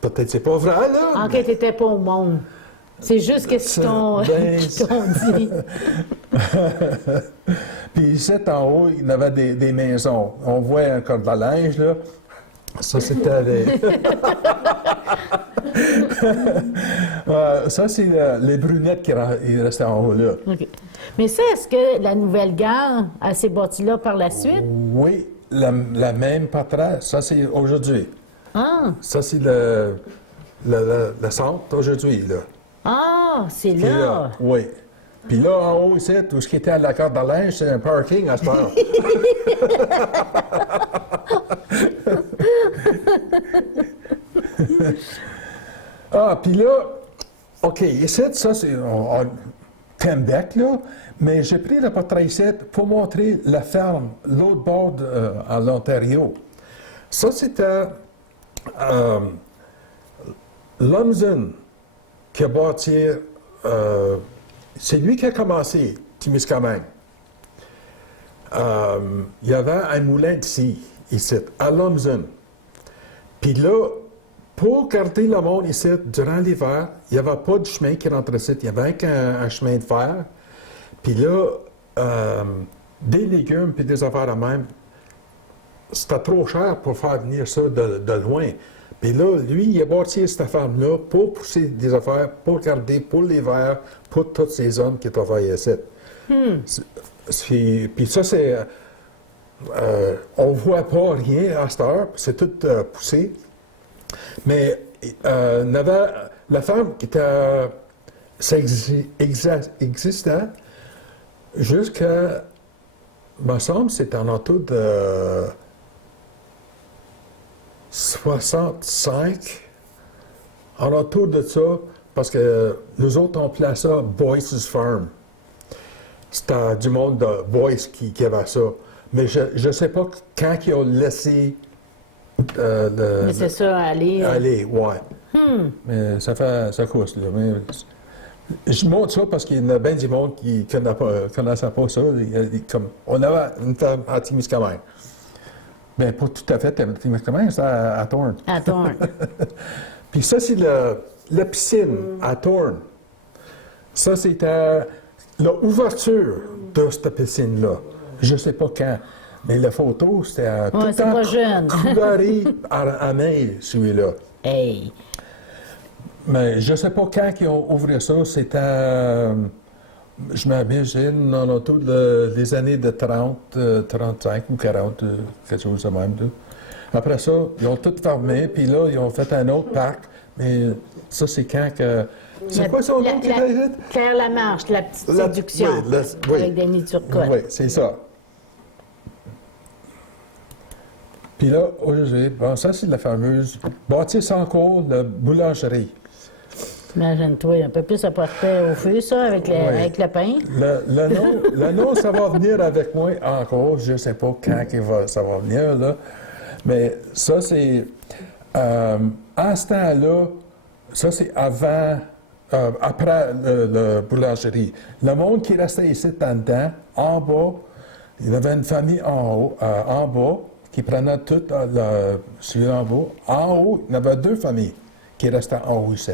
Peut-être c'est pas vrai, là. OK, t'étais pas au monde. C'est juste qu'est-ce qu'ils t'ont dit. Puis ici, en haut, il y avait des maisons. On voit un corde de linge, là. Ça, c'était les... ça, c'est les brunettes qui restaient en haut, là. OK. Mais ça, est-ce que la nouvelle gare, elle s'est bâtie là par la suite? Oui, la même patrie. Ça, c'est aujourd'hui. Ah! Ça, c'est le centre aujourd'hui, là. Ah! C'est Puis là! oui. Puis là, en haut, ici, tout ce qui était à la corde de linge, c'est un parking à ce moment. Ah, puis là, OK, ici, ça, c'est Tembec, là, mais j'ai pris le portrait ici pour montrer la ferme, l'autre bord à l'Ontario. Ça, c'était Lumsden qui a bâti, c'est lui qui a commencé Témiscamingue. Il y avait un moulin ici, à Lumsden. Puis là, pour garder le monde ici durant l'hiver, il n'y avait pas de chemin qui rentrait ici, il y avait qu'un chemin de fer. Puis là, des légumes puis des affaires à même, c'était trop cher pour faire venir ça de loin. Puis là, lui, il a bâti cette ferme-là pour pousser des affaires, pour garder pour l'hiver, pour toutes ces hommes qui travaillent ici. Puis ça, c'est... on ne voit pas rien à cette heure, c'est tout poussé. Mais il y avait la ferme qui était... Ça existait jusqu'à... me semble, c'était en autour de 65, en autour de ça, parce que nous autres, on appelait ça Boyce's Farm. C'était du monde de Boyce qui avait ça. Mais je ne sais pas quand ils ont laissé Mais c'est ça, aller. aller, ouais. Mais ça coûte, là. Mais je montre ça parce qu'il y a bien du monde qui ne connaissait pas ça. On avait une ferme à Témiscamingue. Bien, pas tout à fait Témiscamingue, c'est à Thorne. À Thorne. Puis ça, c'est la piscine à Thorne. Ça, c'était l'ouverture de cette piscine-là. Je ne sais pas quand. Mais la photo, c'était tout le temps couveré à neige, celui-là. Hey! Mais je ne sais pas quand ils ont ouvert ça. C'était, je m'imagine, dans autour des années de 30, 35 ou 40, quelque chose de même. Là. Après ça, ils ont tout fermé, puis là, ils ont fait un autre parc. Mais ça, c'est quand que... C'est quoi son nom qui était ici? Claire Lamarche, la petite séduction, oui, avec Denis Turcotte. Oui, c'est ça. Puis là, aujourd'hui, bon, ça, c'est la fameuse bâtisse en cours, la boulangerie. Imagine-toi, un peu plus ça portait au feu, ça, avec le pain. Le nom, ça va venir avec moi encore. Je ne sais pas quand ça va venir, là. Mais ça, c'est... à ce temps-là, ça, c'est avant... après la boulangerie. Le monde qui restait ici dedans, en bas, il y avait une famille en bas, qui prenait tout celui en bas. En haut, il y avait deux familles qui restaient en haut ici.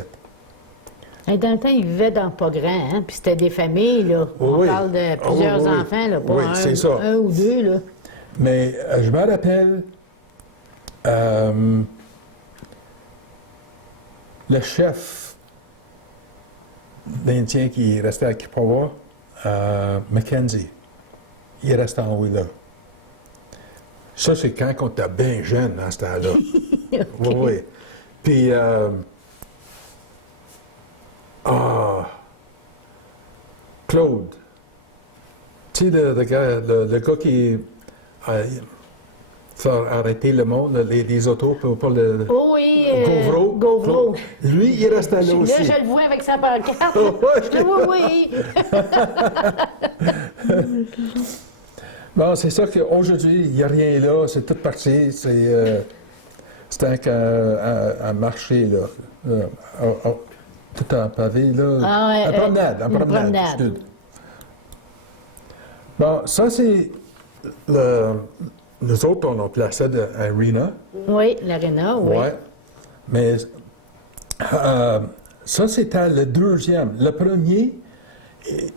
Et dans le temps, ils vivaient dans pas grand, hein? Puis c'était des familles, là. On parle de plusieurs enfants, là, pas un ou deux, là. Mais je me rappelle, le chef d'Indien qui restait à Kipawa, Mackenzie, il restait en haut là. Ça, c'est quand on était bien jeune à ce temps-là. Okay. Oui. Puis, Claude, tu sais, le gars qui fait arrêter le monde, les autos pour le... Oh oui, Gauvreau. Lui, il restait là aussi. Là, je le vois avec sa pancarte. Je le vois, oui. Bon, c'est ça qu'aujourd'hui, il n'y a rien là, c'est tout parti, c'est un marché, là, tout en pavé, là, en promenade. Bon, ça, c'est nous autres, on a placé l'arena. Oui, l'arena, oui. Ouais. Mais ça, c'était le deuxième. Le premier,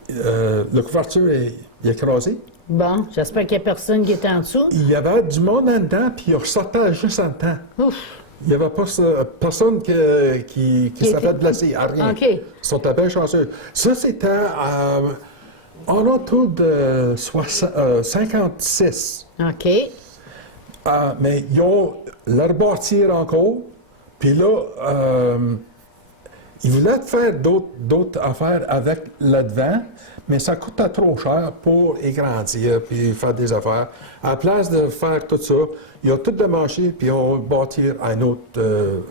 La couverture est écrasée. Bon, j'espère qu'il n'y a personne qui est en dessous. Il y avait du monde en dedans, puis il ressortait juste en dedans. Ouf. Il n'y avait pas personne qui s'avait blessé, à rien. OK. Ils sont bien chanceux. Ça, c'était en autour de 56. OK. Mais ils ont leur bâtir encore, puis là, ils voulaient faire d'autres affaires avec le devant, mais ça coûtait trop cher pour agrandir puis faire des affaires. À la place de faire tout ça, ils ont tout démanché puis ils ont bâti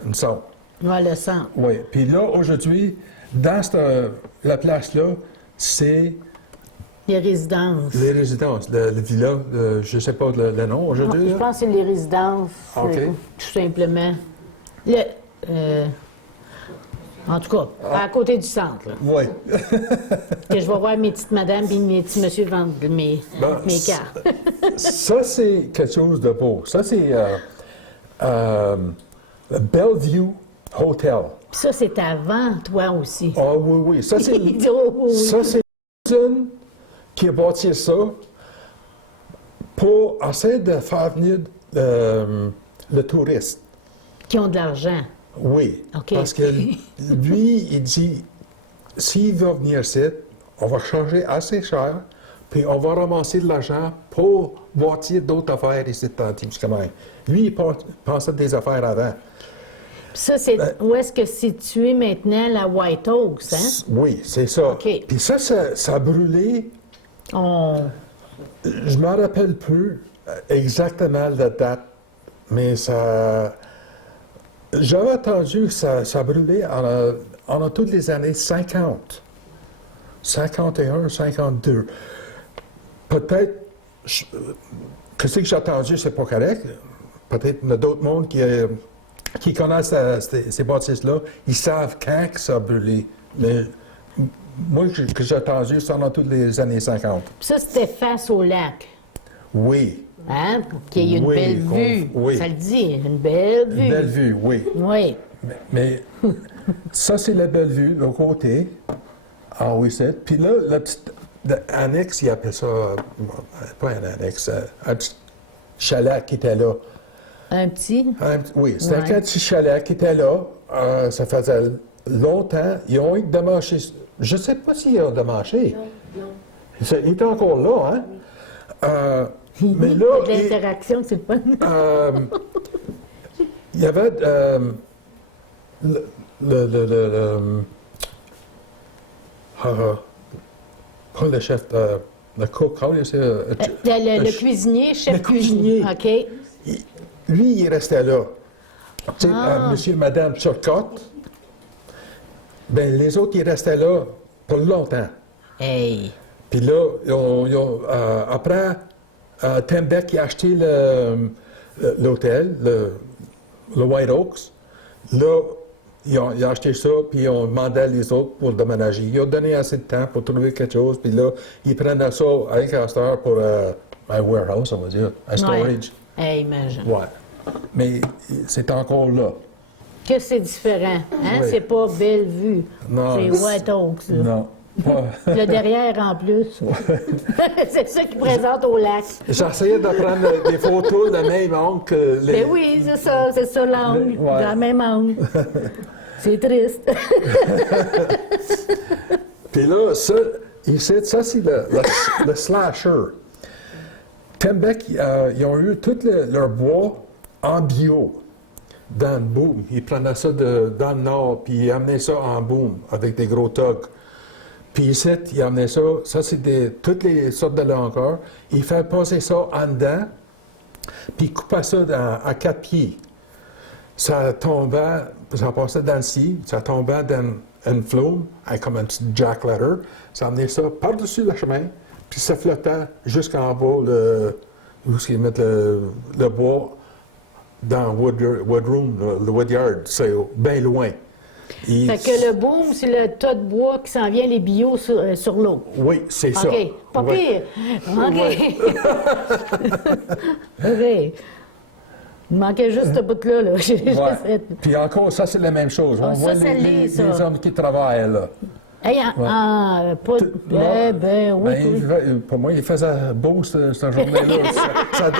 une salle. Ouais, le centre. Oui. Puis là, aujourd'hui, dans la place-là, c'est Les résidences. les résidences, le villa, je ne sais pas le nom aujourd'hui. Je là. pense que c'est les résidences, OK. tout simplement. En tout cas, à côté du centre, là. Oui. Que je vais voir mes petites madames et mes petits monsieur vendre mes cartes. Ça, c'est quelque chose de beau. Ça, c'est le Bellevue Hotel. Puis ça, c'est avant toi aussi. Ah oui, oui. Ça, c'est Il dit, oh, oui, oui. ça, c'est une qui a bâti ça pour essayer de faire venir le touriste. Qui ont de l'argent. Oui. OK. Parce que lui, il dit, s'il veut venir ici, on va charger assez cher, puis on va ramasser de l'argent pour bâtir d'autres affaires ici dans Témiscamingue. Lui, il pensait des affaires avant. Puis ça, c'est où est-ce que c'est situé maintenant la White Oaks, hein? Oui, c'est ça. OK. Puis ça a brûlé, On... je ne me rappelle plus exactement la date, mais ça... J'avais entendu que ça brûlait en toutes les années 50. 51, 52. Peut-être, qu'est-ce que j'ai entendu, c'est pas correct. Peut-être il y a d'autres mondes qui connaissent ces bâtisses-là, ils savent quand que ça a brûlé. Mais moi, que j'ai entendu, c'est dans toutes les années 50. Puis ça, c'était face au lac, Oui. hein? Qu'il y ait une Oui, belle vue. oui. Ça le dit, une belle vue. Une belle vue, oui. Oui. Mais ça, c'est la belle vue, de côté. Ah oui, c'est. Puis là, la petite annexe, ils appellent ça, pas un annexe, un petit chalet qui était là. Un petit? Oui, c'était Ouais. un petit chalet qui était là. Ça faisait longtemps. Ils ont eu démarché. Je ne sais pas s'ils ont démarché. Il est encore là, hein? Mais là, De l'interaction, c'est pas... il y avait pas le chef, le cook, comment il Le cuisinier, chef le cuisinier. OK. Lui, il restait là. Tu sais, monsieur et madame Turcotte, ben les autres, ils restaient là pour longtemps. Hey. Puis là, après, Tembec a acheté l'hôtel, le White Oaks. Là, ils ont acheté ça, puis ils ont demandé à les autres pour déménager. Ils ont donné assez de temps pour trouver quelque chose, puis là, ils prenaient ça avec un store pour un warehouse, on va dire, un storage. Hey, imagine. Ouais. Mais c'est encore là. Que c'est différent, hein? Oui. C'est pas Bellevue. Non, C'est White Oaks, là. Non. pas- Le derrière, en plus. C'est ça qui présente au lac. J'essayais de prendre des photos de même angle que les... Mais oui, c'est ça l'angle. Ouais. Dans le même angle. C'est triste. Puis là, ça, ici, ça c'est le slasher. Tembec, ils ont eu tout leur bois en bio dans le boom. Ils prenaient ça dans le nord, puis ils amenaient ça en boom avec des gros tugs. Puis ici, ils amenaient ça, c'est toutes les sortes de longueurs. Ils faisaient passer ça en dedans, puis ils coupaient ça à 4 pieds. Ça tombait, ça passait dans le ciel, ça tombait dans une flume, avec comme un petit jack ladder. Ça amenait ça par-dessus le chemin, puis ça flottait jusqu'en bas, où ils mettent le bois dans le woodroom, le woodyard. C'est bien loin. Et Fait que le boom, c'est le tas de bois qui s'en vient, les bio sur l'eau. oui, c'est ça. OK. Pas Oui. pire. OK. OK. Il manquait juste ce bout-là. Là. Ouais. Puis encore, ça, c'est la même chose. On Ah, ça, voit ça l'est, ça. les hommes qui travaillent là. Hey, Ouais. pas... Non, ben, oui. pour moi, il faisait beau cette journée-là.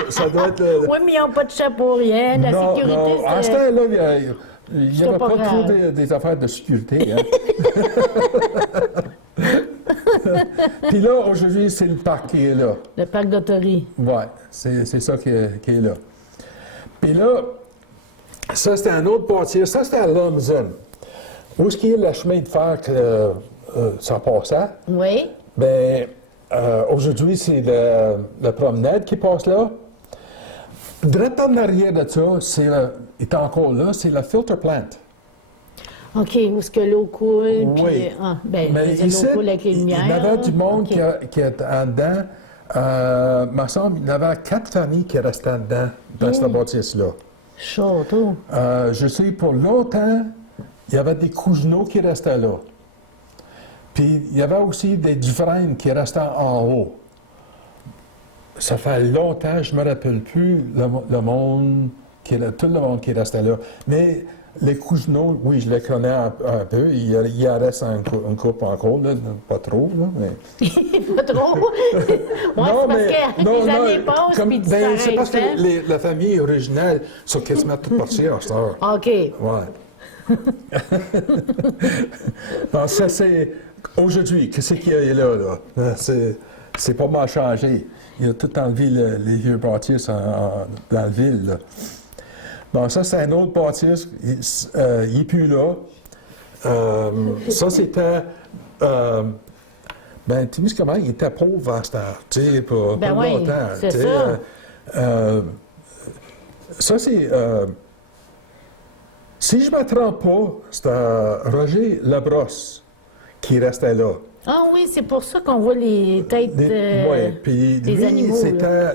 Ça doit être... Oui, mais ils n'ont pas de chapeau, rien. La non, sécurité, non. À ce c'est... temps-là, il n'y C'était avait pas pas trop grave. des affaires de sécurité. Hein. Puis là, aujourd'hui, c'est le parc qui est là. Le parc d'Autorie. Oui, c'est ça qui est là. Puis là, ça, c'était un autre bâtiment. Ça, c'était à Lumsden. Où est-ce qu'il y a le chemin de fer que ça passait? Oui. Bien, aujourd'hui, c'est la promenade qui passe là. Direct en arrière de ça, il est encore là, c'est la filter plant. OK, où est-ce que l'eau coule? Oui. Puis, ben, Mais l'eau ici, coule avec les il y lumières. en avait du monde OK. qui est en dedans. Me semble il y en avait 4 familles qui restaient en dedans, dans ce bâtisse-là. Château. Je sais, pour longtemps, il y avait des Cousineaux qui restaient là. Puis, il y avait aussi des Dufresne qui restaient en haut. Ça fait longtemps, je ne me rappelle plus le monde, tout le monde qui restait là. Mais les Cousineaux, oui, je les connais un peu. Il en reste une couple encore, là, pas trop, là, mais... Pas trop. Ouais, c'est parce que les années passent, puis tu ben, c'est parce t'arrêtes, hein? que la famille originale sont quasiment toutes parties à cette heure. OK. Ouais. Non, ça, c'est... Aujourd'hui, qu'est-ce qu'il y a là? C'est pas mal changé. Il a tout enlevé les vieux bâtisses dans la ville, là. Bon, ça, c'est un autre bâtisse. Il n'est plus là. Ça, c'était... ben, tu sais comment? Il était pauvre à cette heure, tu sais, pour Ben oui, longtemps. c'est tu sais, ça. ça, c'est... si je ne me trompe pas, c'était Roger Labrosse qui restait là. Ah oui, c'est pour ça qu'on voit les têtes Oui, puis des lui, animaux. c'était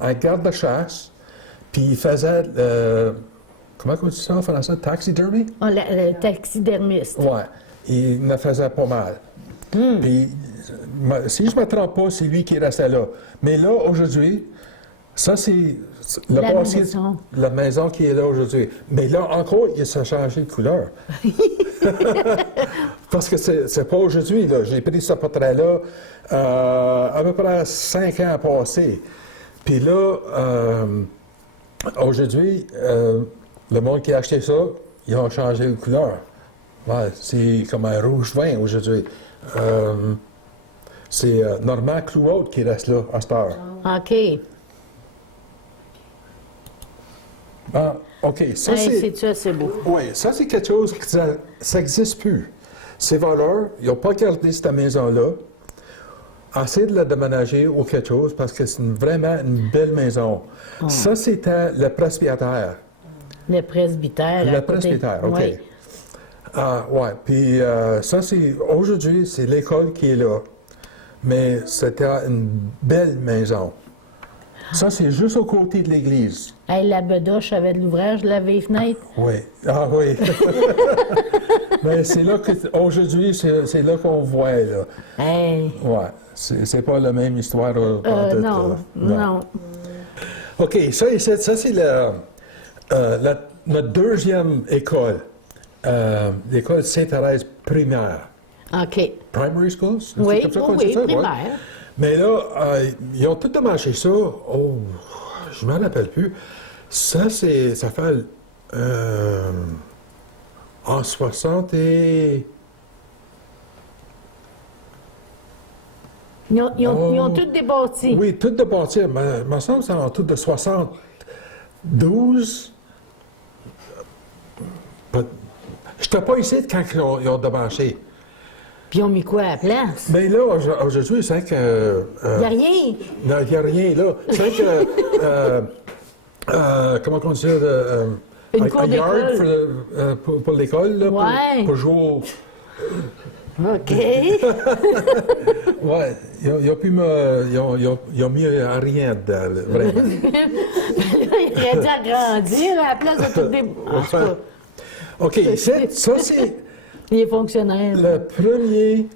un garde-chasse, puis il faisait, comment on dit ça en français, taxidermy? Le taxidermiste. Oui, il en faisait pas mal. Puis, si je ne me trompe pas, c'est lui qui restait là. Mais là, aujourd'hui, ça, c'est la maison qui est là aujourd'hui. Mais là, encore, il s'est changé de couleur. Parce que c'est pas aujourd'hui, là. J'ai pris ce portrait-là à peu près 5 ans passés. Puis là, aujourd'hui, le monde qui a acheté ça, ils ont changé de couleur. Ouais, c'est comme un rouge vin aujourd'hui. C'est Normand Clouault qui reste là à cette heure. OK. Ah, OK. Ça, C'est-tu assez beau? Oui, ça, c'est quelque chose qui ça n'existe plus. Ces voleurs, ils n'ont pas gardé cette maison-là. Essayez de la déménager ou quelque chose parce que c'est vraiment une belle maison. Ça, c'était le presbytère. Le presbytère. Le presbytère, OK. Oui. Ah, ouais. Puis ça, c'est... Aujourd'hui, c'est l'école qui est là. Mais c'était une belle maison. Ça, c'est juste au côté de l'église. Hey, la bedoche avait de l'ouvrage, laver les fenêtres. Oui. Ah oui. Mais c'est là qu'aujourd'hui, c'est là qu'on voit, là. Hey. Ouais. C'est pas la même histoire. Non, non. OK, ça c'est notre deuxième école. L'école Sainte-Thérèse primaire. OK. Primary schools? Oui, C'est comme ça qu'on oui, dit ça? primaire. Ouais. Mais là, ils ont tout démarché ça. Oh, je ne m'en rappelle plus. Ça fait en 60 et... Ils ont tout débâti. Oui, tout de bâtir. Il me semble que c'est en tout de 72. Je n'étais pas ici quand ils ont démarché. Puis ils ont mis quoi à la place? Mais là, aujourd'hui, c'est que... Il n'y a rien. Non, il n'y a rien là. C'est que... comment on dit ça? Une cour yard d'école. pour l'école, là, Ouais. pour jouer au... OK. Ouais, ils ont mis rien dedans, là, vraiment. Il aurait dû agrandir à la place de tout des... En tout cas, OK, ça, c'est les fonctionnaires. le premier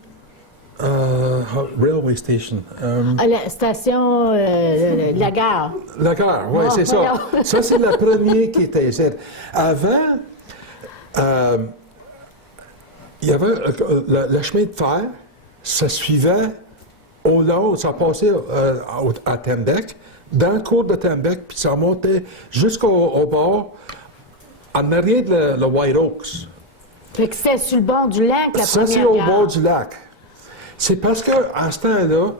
railway station. La station, la gare. La gare, oui, c'est ça. voyons. Ça, c'est le premier qui était ici. Avant, il y avait le chemin de fer, ça suivait au long, ça passait à Tembec, dans le cours de Tembec, puis ça montait jusqu'au bord, en arrière de le White Oaks. Fait que c'était sur le bord du lac, la Ça, première c'est au gare. bord du lac. C'est parce qu'à ce temps-là,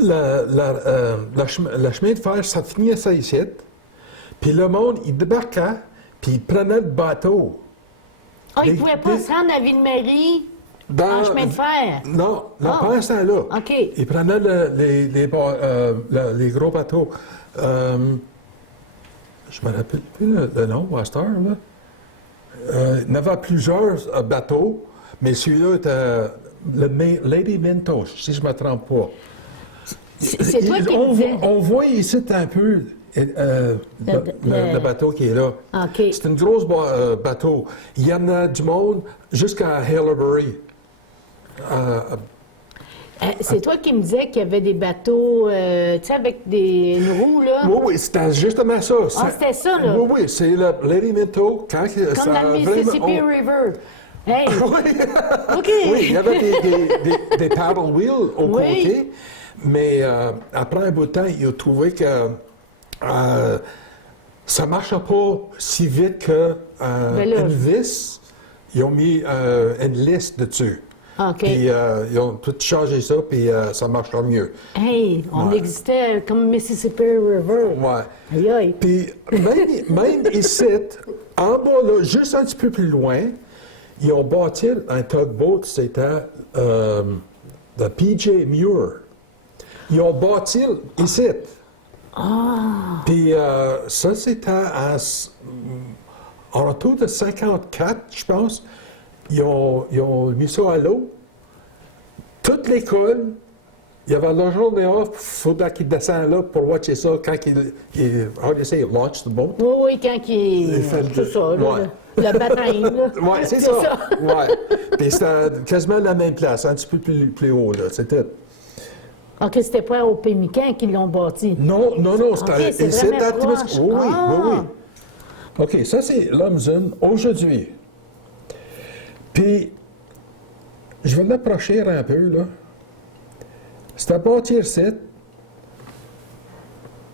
le chemin de fer, ça finissait ici, puis le monde, il débarquait, puis il prenait le bateau. Ah, il Les- ne pouvait pas les- se rendre à Ville-Marie en chemin de fer. Non, Ah. pas à ce temps-là. OK. Il prenait les gros bateaux. Je me rappelle plus le nom à cette heure-là. Il y en avait plusieurs bateaux, mais celui-là était le Lady Minto, si je ne me trompe pas. C'est toi qui me disais. On voit ici un peu le bateau qui est là. OK. C'est une grosse bateau. Il y en a du monde jusqu'à Haileybury. C'est toi qui me disais qu'il y avait des bateaux, tu sais, avec une roue, là. Oui, oui, c'était justement ça. C'était ça, là. Oui, oui, c'est le Lady Minto. Quand Comme dans le Mississippi River. Hey! OK! Oui, il y avait des paddle wheels au Oui. côté, mais après un bout de temps, ils ont trouvé que ça ne marchait pas si vite que Ben là, une vis. Ils ont mis une liste dessus. OK. Puis ils ont tout changé ça, puis ça marchera mieux. Hey, on existait comme Mississippi River. Ouais. Aïe, aïe. Puis même ici, en bas, là, juste un petit peu plus loin, ils ont bâti un tugboat, c'était le PJ Muir. Ils ont bâti ici. Ah! Puis ça, c'était en retour de 54, je pense. Ils ont mis ça à l'eau. Toute l'école, il y avait la journée off, il faudrait qu'ils descendent là pour watcher ça quand how do you say, launch the boat? Oui, oui, quand il fait c'est ça, là, ouais. le baptême, là. Oui, c'est ça. Ouais. Puis c'était quasiment la même place, un petit peu plus haut, là, c'était. OK, c'était pas au Pémican qu'ils l'ont bâti. Non, OK, c'est vraiment proche. Oui, oui, Ah. oui, oui. OK, ça, c'est Lumsden aujourd'hui. Puis, je vais l'approcher un peu, là. C'est à bâtir site.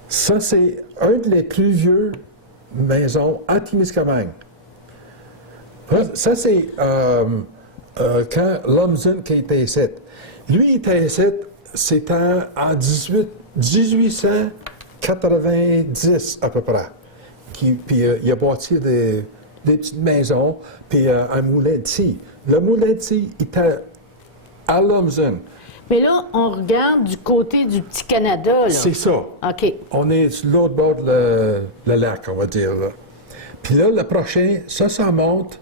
Ça, c'est un des plus vieux maisons à Témiscamingue. Ça, c'est quand Lumsden qui était ici. Lui, il était ici, c'était en 1890 à peu près. Puis il a bâti des petites maisons, puis un moulin de scie. Le moulin de scie était à Lumsden. Mais là, on regarde du côté du petit Canada, là. C'est ça. OK. On est sur l'autre bord de le lac, on va dire. Là. Puis là, le prochain, ça monte.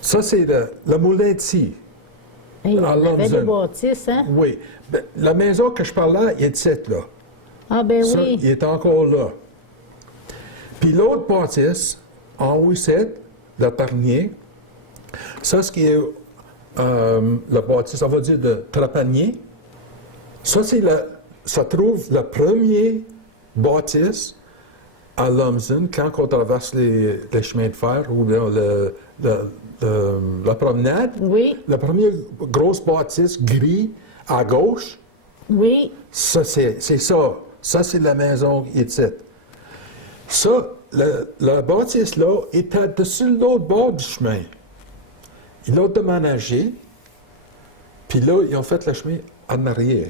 Ça, c'est le moulin de scie. Hey, on à avait des Lumsden. bâtisses, hein? Oui. Ben, la maison que je parlais, il est de cette, là. Ah, ben Ça, oui. il est encore là. Puis l'autre bâtisse, en haut ici, le Parnier, ça, ce qui est le bâtisse, on va dire, de Trapanier, ça, ça trouve le premier bâtisse à Lumsden quand on traverse les chemins de fer ou la promenade. Oui, Le premier gros bâtisse gris à gauche, oui. ça, c'est ça. Ça, c'est la maison ici. Ça, le bâtisse-là était dessus l'autre bord du chemin. Ils l'ont déménagé, puis là, ils ont fait le chemin en arrière.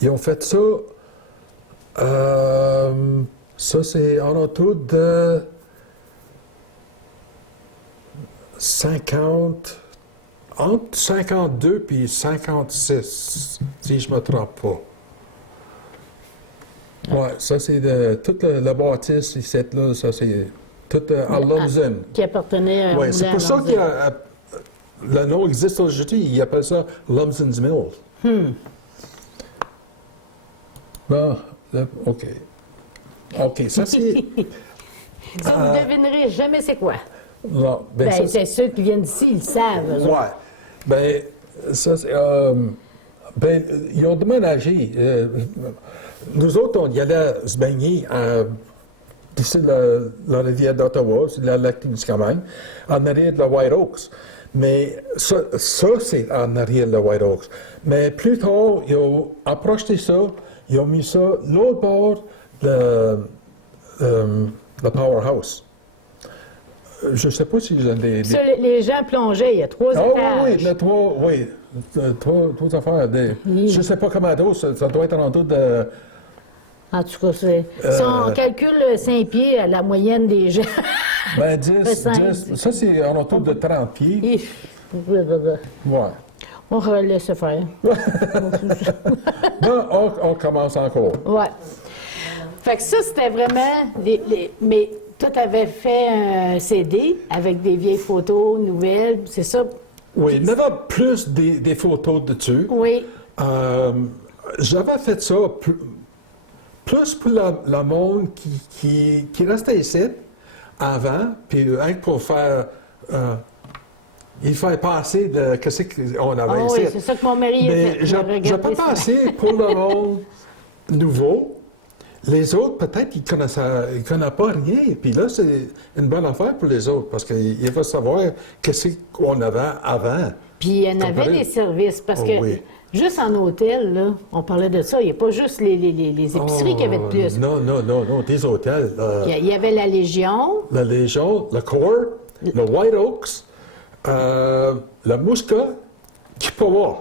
Ils ont fait ça, ça c'est en autour de 50, entre 52 puis 56, si je ne me trompe pas. Oui, ça c'est tout le bâtisse ici, là, ça c'est tout à Lumsden. Qui appartenait à Oui, c'est pour ça que le nom existe aujourd'hui, ils appellent ça Lumsden's Mill. Bon, là, OK. OK, ça c'est... Ça, vous ne devinerez jamais c'est quoi. Non, ben, Ben, ça, c'est ceux qui viennent d'ici, ils le savent. eux autres. ouais. Ben, ça c'est... ben, ils ont déménagé. Nous autres, on y allait se baigner d'ici la rivière d'Ottawa, c'est la lac Témiscamingue, en arrière de la White Oaks. Mais ça c'est en arrière de la White Oaks. Mais plus tard, ils ont approché ça, ils ont mis ça l'autre bord de la Powerhouse. Je ne sais pas si vous avez Ça, les gens plongeaient, il y a 3 étages. oui, trois affaires. Je ne sais pas comment d'autres, ça doit être en dessous de... En tout cas, si on calcule 5 pieds à la moyenne des gens. Ben 10, ça c'est en autour de 30 pieds. Ouais. On va laisser faire. Bon, on commence encore. Ouais. Fait que ça, c'était vraiment... Mais toi, tu avais fait un CD avec des vieilles photos nouvelles, c'est ça? Oui, il y en avait plus des photos dessus. Oui. J'avais fait ça plus pour le monde qui restait ici avant, puis pour faire... il fallait passer de ce qu'on avait ici. Oui, c'est ça que mon mari a fait. Mais je pas passé pour le monde nouveau. Les autres, peut-être, ils ne connaissent pas rien. Puis là, c'est une bonne affaire pour les autres, parce qu'ils veulent savoir qu'est-ce qu'on avait avant. Puis il y en avait des services, parce que juste en hôtel, là, on parlait de ça, il n'y a pas juste les épiceries qui avaient de plus. Non, des hôtels. Il y avait la Légion. La Légion, le Corps, le White Oaks, la Musca, Kippawa.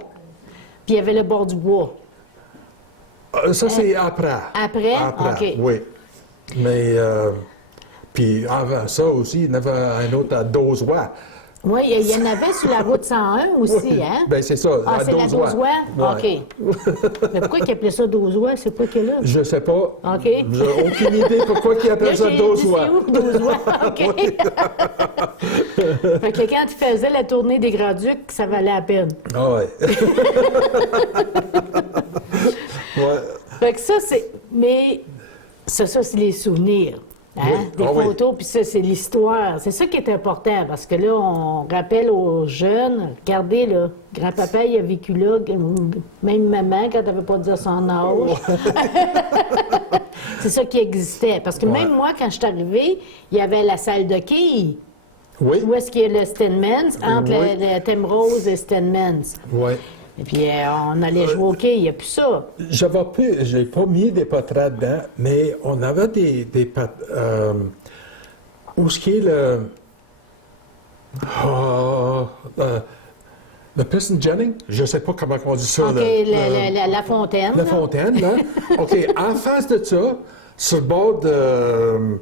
Puis il y avait le bord du bois. Ça, c'est après. Après? OK. Oui. Mais, puis avant ça aussi, il y en avait un autre à Dozois. Oui, il y en avait sur la route 101 aussi, hein? Bien, c'est ça. Ah, c'est la Dozois? OK. Mais pourquoi ils appelaient ça Dozois? C'est quoi qu'il y a là? Je ne sais pas. OK. J'ai aucune idée pourquoi ils appellent ça Dozois. C'est où, Dozois? OK. Fait que quand tu faisais la tournée des Grands-Ducs, ça valait la peine. Ah ouais. Ouais. Fait que ça, c'est... Mais ça c'est les souvenirs. Hein? Des photos, puis ça, c'est l'histoire. C'est ça qui est important, parce que là, on rappelle aux jeunes, regardez, là, grand-papa, il a vécu là, même maman, quand elle n'avait pas dit son âge. C'est ça qui existait. Parce que même moi, quand je suis arrivée, il y avait la salle de quilles. Oui. Où est-ce qu'il y a le Stedman's, entre le Thème Rose et Stedman's. Oui. Et puis, on allait jouer au quai, il n'y a plus ça. J'ai pas mis des portraits dedans, mais on avait des où ce qui est le piston jetting, je ne sais pas comment on dit ça. OK, la fontaine. La fontaine, là. OK, en face de ça, sur le bord de...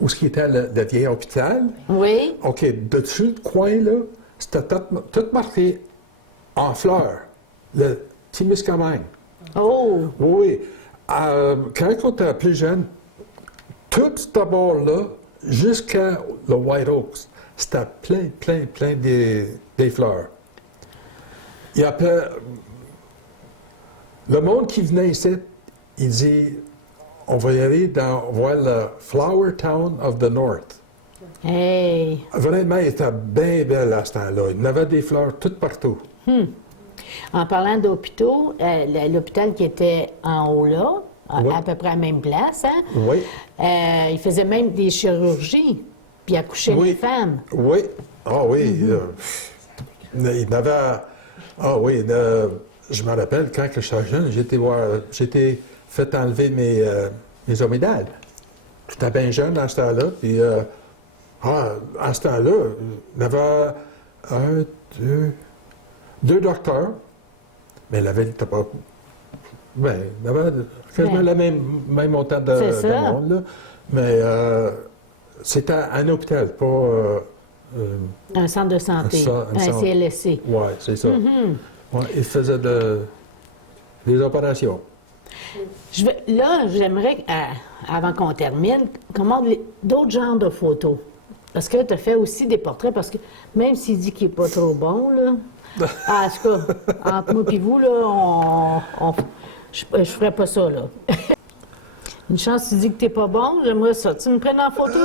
où ce qui était le vieil hôpital. Oui. OK, dessus le coin, là, c'était tout marqué en fleurs, le Témiscamingue. Oh! Oui. Quand on était plus jeune, tout ce bord-là, jusqu'à le White Oaks, c'était plein des fleurs. Il y a le monde qui venait ici, il dit, on va y aller voir le Flower Town of the North. Hey! Vraiment, il était bien belle à ce temps-là. Il y avait des fleurs toutes partout. En parlant d'hôpitaux, l'hôpital qui était en haut là, à peu près à la même place, hein? Oui. Il faisait même des chirurgies, puis accouchait les femmes. Oui. Ah oui. Il y avait... Ah oui, je me rappelle, quand j'étais jeune, j'étais fait enlever mes omédales. J'étais bien jeune à ce temps-là, puis... à ce temps-là, il y avait deux docteurs, mais la ville n'était pas... Bien, il y avait quasiment le même montant de monde, là. Mais c'était un hôpital, pas... un centre de santé, un CLSC. Oui, c'est ça. Ouais, ils faisaient des opérations. Là, j'aimerais, avant qu'on termine, comment d'autres genres de photos. Parce que tu as fait aussi des portraits, parce que même s'il dit qu'il n'est pas trop bon, là, en tout cas, entre moi et vous, là, je ne ferais pas ça, là. Une chance, tu dis que tu n'es pas bon, j'aimerais ça. Tu me prennes en photo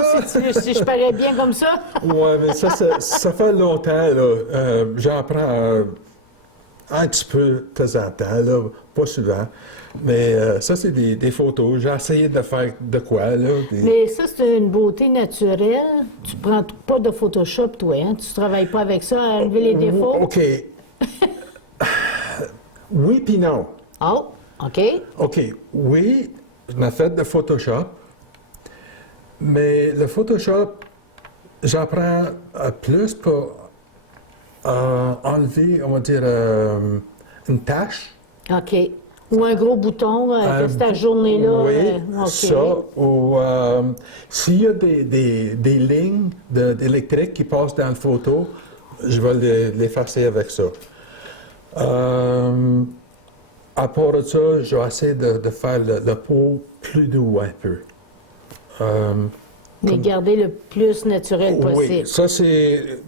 si je parais bien comme ça? Oui, mais ça fait longtemps, là. J'en prends un petit peu de temps en temps, là, pas souvent. Mais ça, c'est des photos. J'ai essayé de faire de quoi, là. Mais ça, c'est une beauté naturelle. Tu prends pas de Photoshop, toi, hein? Tu travailles pas avec ça à enlever les défauts? OK. Oui puis non. Oh, OK. OK. Oui, je m'ai fait de Photoshop. Mais le Photoshop, j'apprends plus pour enlever, on va dire, une tâche. OK. Ou un gros bouton, que cette journée-là. Oui, OK. ça. Ou s'il y a des lignes d'électrique qui passent dans la photo, je vais l'effacer avec ça. À part de ça, je vais essayer de faire le pot plus doux un peu. Mais garder le plus naturel possible. Oui, ça c'est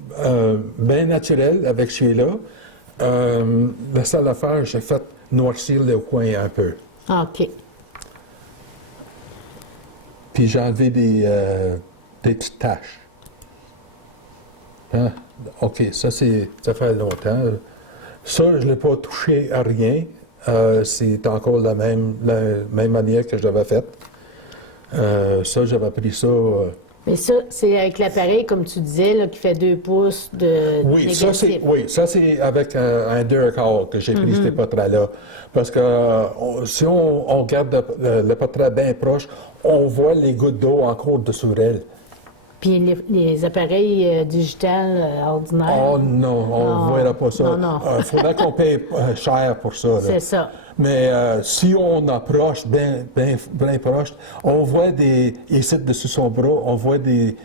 bien naturel avec celui-là. La seule affaire, j'ai fait noircir le coin un peu. OK. Puis j'ai enlevé des petites taches. Hein? OK, ça fait longtemps. Ça, je n'ai pas touché à rien. C'est encore la même manière que je l'avais faite. Ça, j'avais pris ça. Mais ça, c'est avec l'appareil, comme tu disais, là, qui fait 2 pouces de Oui, négatif. ça c'est avec un 2,25 que j'ai pris ces portraits-là. Parce que si on regarde le portrait bien proche, on voit les gouttes d'eau encore dessous elle. Puis les appareils digitales ordinaires. Oh non, on ne verra pas ça. Non, non. Il faudrait qu'on paye cher pour ça. Là. C'est ça. Mais si on approche bien proche, on voit ici dessus son bras, on voit des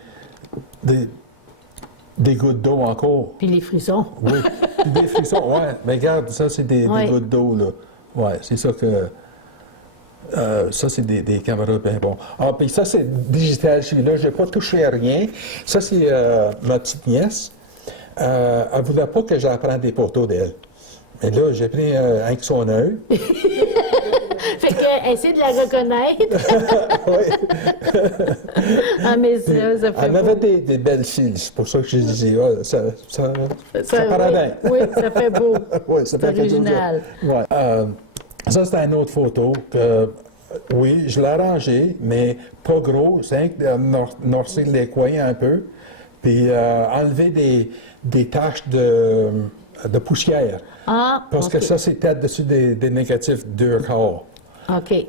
gouttes d'eau encore. Puis les frissons. Oui, des frissons, oui. Mais regarde, ça, c'est des gouttes d'eau, là. Oui, c'est ça que... ça, c'est des caméras bien bons. Ah, puis ça, c'est digital, celui-là. Je n'ai pas touché à rien. Ça, c'est ma petite nièce. Elle ne voulait pas que j'apprenne des photos d'elle. Mais là, j'ai pris avec son œil. Fait que, essaie de la reconnaître. Oui. Ah, mais ça fait Elle beau. avait des belles cils. C'est pour ça que je disais, ça paraît bien. Oui, ça fait beau. Oui, ça fait quelque chose. Original. Ouais. Ça, c'est une autre photo que, oui, je l'ai arrangée, mais pas gros. C'est noircir les coins un peu, puis enlever des taches de poussière. Ah, Parce que OK. ça, c'est peut-être dessus des négatifs 2,25. OK.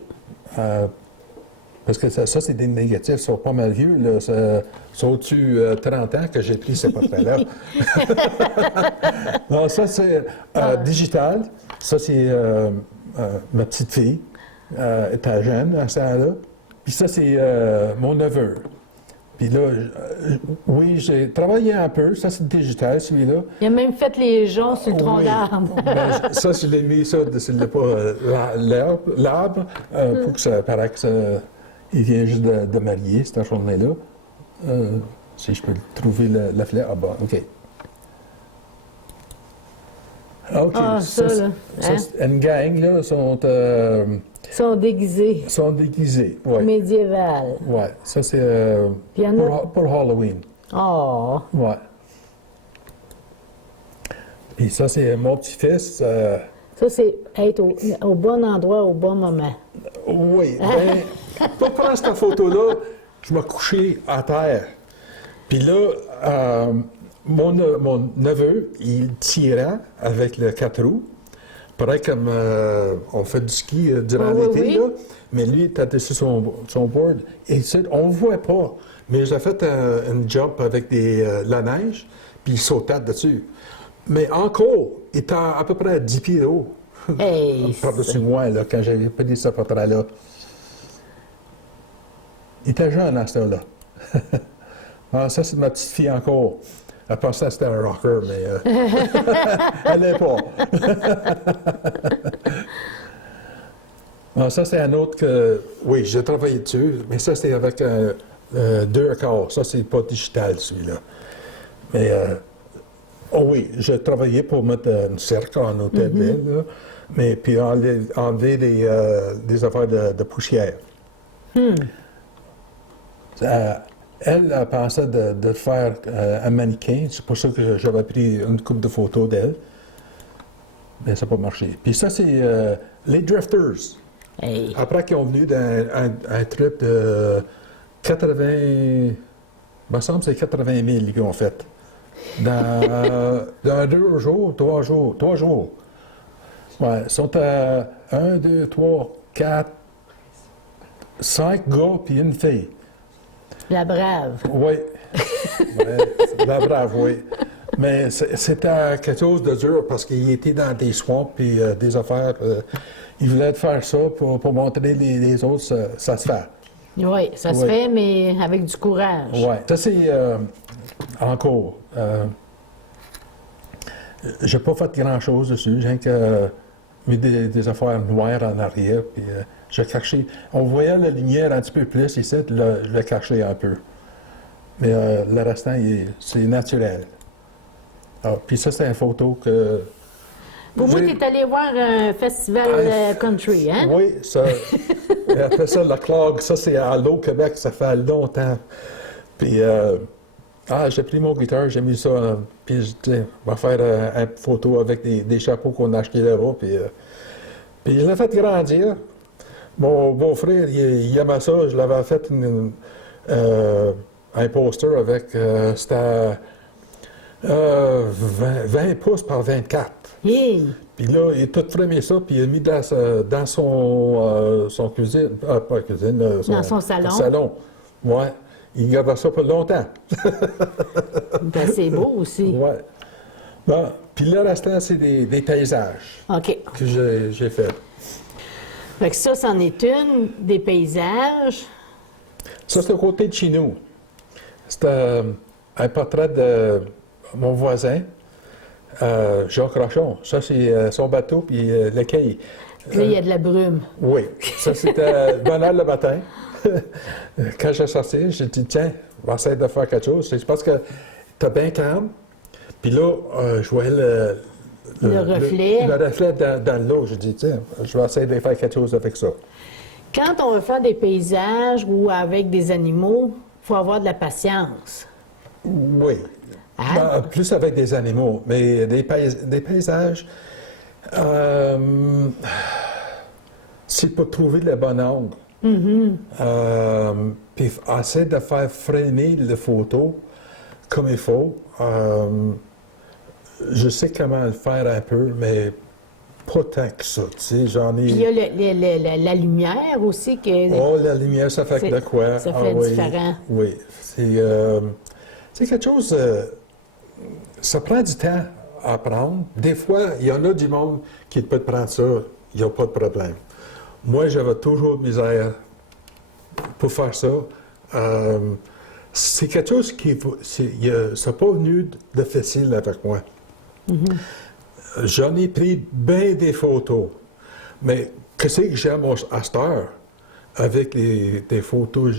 Parce que ça c'est des négatifs, ils sont pas mal vieux. Là. C'est au-dessus 30 ans que j'ai pris ces portraits-là. Non, ça, c'est digital. Ça, c'est ma petite fille. Elle était jeune à ce temps-là. Puis ça, c'est mon neveu. Puis là, oui, j'ai travaillé un peu. Ça, c'est digital, celui-là. Il a même fait les joncs sur le tronc Oui. d'arbre. Ben, ça, je l'ai mis ça pas l'arbre pour que ça paraisse que ça, il vient juste de marier cette journée-là. Si je peux trouver la fleur. Ah bon, OK. OK. Ah, ça, là. Hein? Une gang, là, sont Déguisés. déguisés. Oui. Médiéval. Ouais. Ça, c'est Puis il y en a- pour Halloween. Oh. Ouais. Puis ça, c'est mon petit-fils. Ça, c'est être au bon endroit, au bon moment. Oui, bien, pour prendre cette photo-là, je me couchais à terre. Puis là, mon neveu, il tirait avec le 4 roues. Pareil comme on fait du ski durant Oui, l'été, oui. là. Mais lui, il était dessus son board. Et on ne voit pas. Mais j'ai fait une jump avec la neige, puis il sautait dessus. Mais encore, il était à peu près à 10 pieds de haut. Hey, Par-dessus moi, là, quand j'avais pris ce portrait-là. Il était jeune à ce temps-là. Ah, ça, c'est ma petite fille encore. Elle pensait que c'était un rocker, mais elle n'est pas. Ah, ça, c'est un autre que... Oui, j'ai travaillé dessus, mais ça, c'est avec 2,25. Ça, c'est pas digital, celui-là. Mais, oh oui, j'ai travaillé pour mettre un cercle en hôtel de ville, là, mais puis enlever des affaires de poussière. Elle pensait de faire un mannequin. C'est pour ça que j'avais pris une couple de photos d'elle. Mais ça n'a pas marché. Puis ça, c'est les Drifters. Hey. Après qu'ils ont venu d'un un trip de 80... Il me semble que c'est 80 000 qu'ils ont fait. Dans 2 jours, 3 jours. 3 jours. Ouais, ils sont à 1, 2, 3, 4, 5 gars puis une fille. La brave. Oui. Ouais, la brave, oui. Mais c'était quelque chose de dur parce qu'il était dans des swamps et des affaires. Il voulait faire ça pour montrer les autres, ça se fait. Oui, ça se Oui. fait, mais avec du courage. Oui. Ça, c'est encore. J'ai pas fait grand-chose dessus. J'ai mis des affaires noires en arrière. Puis j'ai caché. On voyait la lumière un petit peu plus ici, je l'ai caché un peu. Mais le restant, c'est naturel. Ah, puis ça, c'est une photo que... Pour moi, tu es allé voir un festival country, hein? Oui, ça. Et après ça, le clog, ça, c'est à l'eau Québec, ça fait longtemps. Puis, j'ai pris mon guitare, j'ai mis ça, puis je dis, on va faire une photo avec des chapeaux qu'on a achetés là-bas. Puis je l'ai fait grandir. Mon beau-frère, il aimait ça. Je l'avais fait un poster avec, c'était 20 pouces par 24. Hey. Puis là, il a tout frémé ça, puis il a mis dans son cuisine, pas cuisine, Dans son salon. Salon, ouais. Il gardait ça pour longtemps. Ben, c'est beau aussi. Ouais. Bon, puis le restant, c'est des paysages OK. que j'ai fait. Fait que ça, c'en est une, des paysages. Ça, c'est au côté de chez nous. C'était un portrait de mon voisin, Jacques Rochon. Ça, c'est son bateau, puis le quai. Puis là, il y a de la brume. Oui. Ça, c'était bonne heure le matin. Quand j'ai sorti, j'ai dit, tiens, on va essayer de faire quelque chose. C'est parce que t'es bien calme. Puis là, je voyais Le reflet. Le reflet dans l'eau. J'ai dit, tiens, je vais essayer de faire quelque chose avec ça. Quand on veut faire des paysages ou avec des animaux, il faut avoir de la patience. Oui. Hein? Plus avec des animaux. Mais des paysages, c'est pour trouver le bon angle. Puis essayer de faire freiner les photos comme il faut. Je sais comment le faire un peu, mais pas tant que ça. Tu sais, j'en ai... Puis il y a la lumière aussi. Oh, la lumière, ça fait de quoi? Ça fait oui, différent. Oui. C'est quelque chose... ça prend du temps à apprendre. Des fois, il y en a du monde qui peut prendre ça, il n'y a pas de problème. Moi, j'avais toujours misère pour faire ça. C'est quelque chose qui... ça n'a pas venu de facile avec moi. J'en ai pris bien des photos. Mais qu'est-ce que j'aime à cette heure avec des photos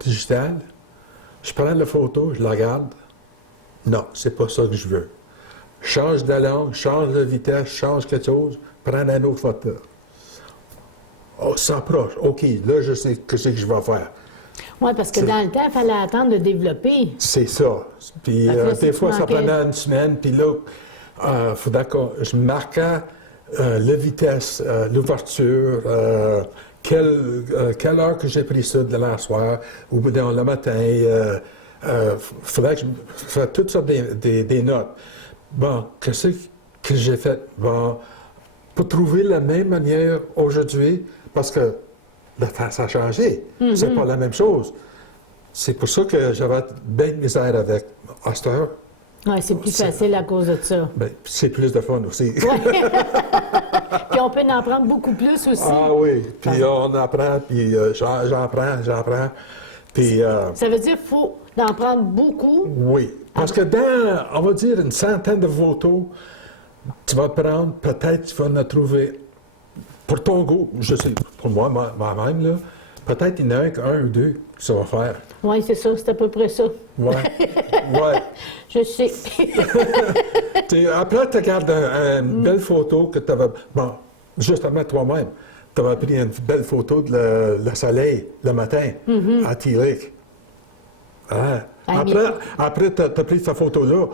digitales? Je prends la photo, je la regarde. Non, c'est pas ça que je veux. Change de langue, change de vitesse, change quelque chose, prends une autre photo. Oh, s'approche. OK, là, je sais ce que je vais faire. Oui, parce que dans le temps, il fallait attendre de développer. C'est ça. Puis des fois, ça prenait une semaine, puis là, il faudrait que je marquais la vitesse, l'ouverture, quelle heure que j'ai pris ça de la soir, ou dans le matin. Il faudrait que je fasse toutes sortes des notes. Bon, qu'est-ce que j'ai fait? Bon, pour trouver la même manière aujourd'hui, parce que le temps, ça a changé. C'est pas la même chose. C'est pour ça que j'avais bien de misère avec Oster. Oui, c'est plus facile à cause de ça. Bien, c'est plus de fun aussi. Ouais. Puis on peut en prendre beaucoup plus aussi. Ah oui, puis on apprend, puis j'en prends. Puis, Ça veut dire qu'il faut en prendre beaucoup. oui, parce que dans, on va dire, une centaine de photos, tu vas prendre, peut-être tu vas en trouver, pour ton goût, je sais, pour moi-même, là, peut-être il y en a un ou deux que ça va faire. Oui, c'est ça, c'est à peu près ça. Ouais, ouais. Je sais. Après, tu regardes une belle photo que tu avais, bon, justement toi-même, tu avais pris une belle photo de le soleil le matin à T-Lake. Hein? Après tu as pris cette photo-là.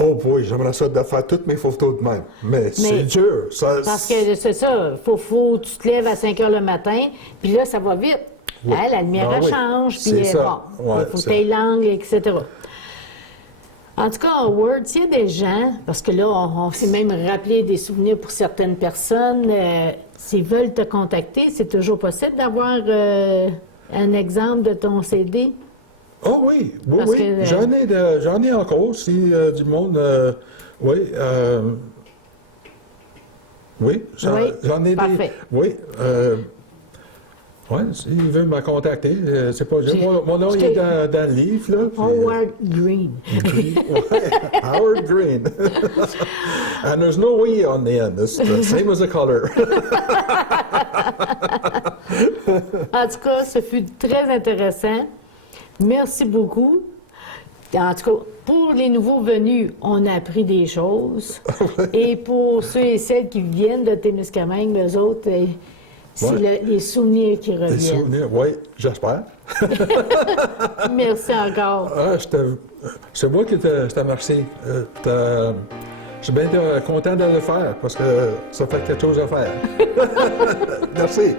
Oh boy, j'aimerais ça de faire toutes mes photos de même. Mais c'est dur. Ça, parce que c'est ça, tu te lèves à 5 heures le matin, puis là, ça va vite. Oui. Hein, la lumière, elle change, puis C'est ça. bon, il faut que tu aies l'angle, etc. En tout cas, Howard, s'il y a des gens, parce que là, on s'est même rappelé des souvenirs pour certaines personnes, s'ils veulent te contacter, c'est toujours possible d'avoir un exemple de ton CD? Oh oui, oui, Parce oui. que, J'en ai encore, si du monde... oui, oui, j'en ai parfait. Oui, oui, s'il veut me contacter, c'est pas... Mon nom il est dans le livre, là. Howard Green. Ouais, Howard Green. And there's no E on the end. It's the same as the color. En tout cas, ce fut très intéressant. Merci beaucoup. En tout cas, pour les nouveaux venus, on a appris des choses. Et pour ceux et celles qui viennent de Témiscamingue, eux autres, c'est les souvenirs qui reviennent. Les souvenirs, oui, j'espère. Merci encore. C'est moi qui te remercie. Je suis bien content de le faire parce que ça fait quelque chose à faire. Merci.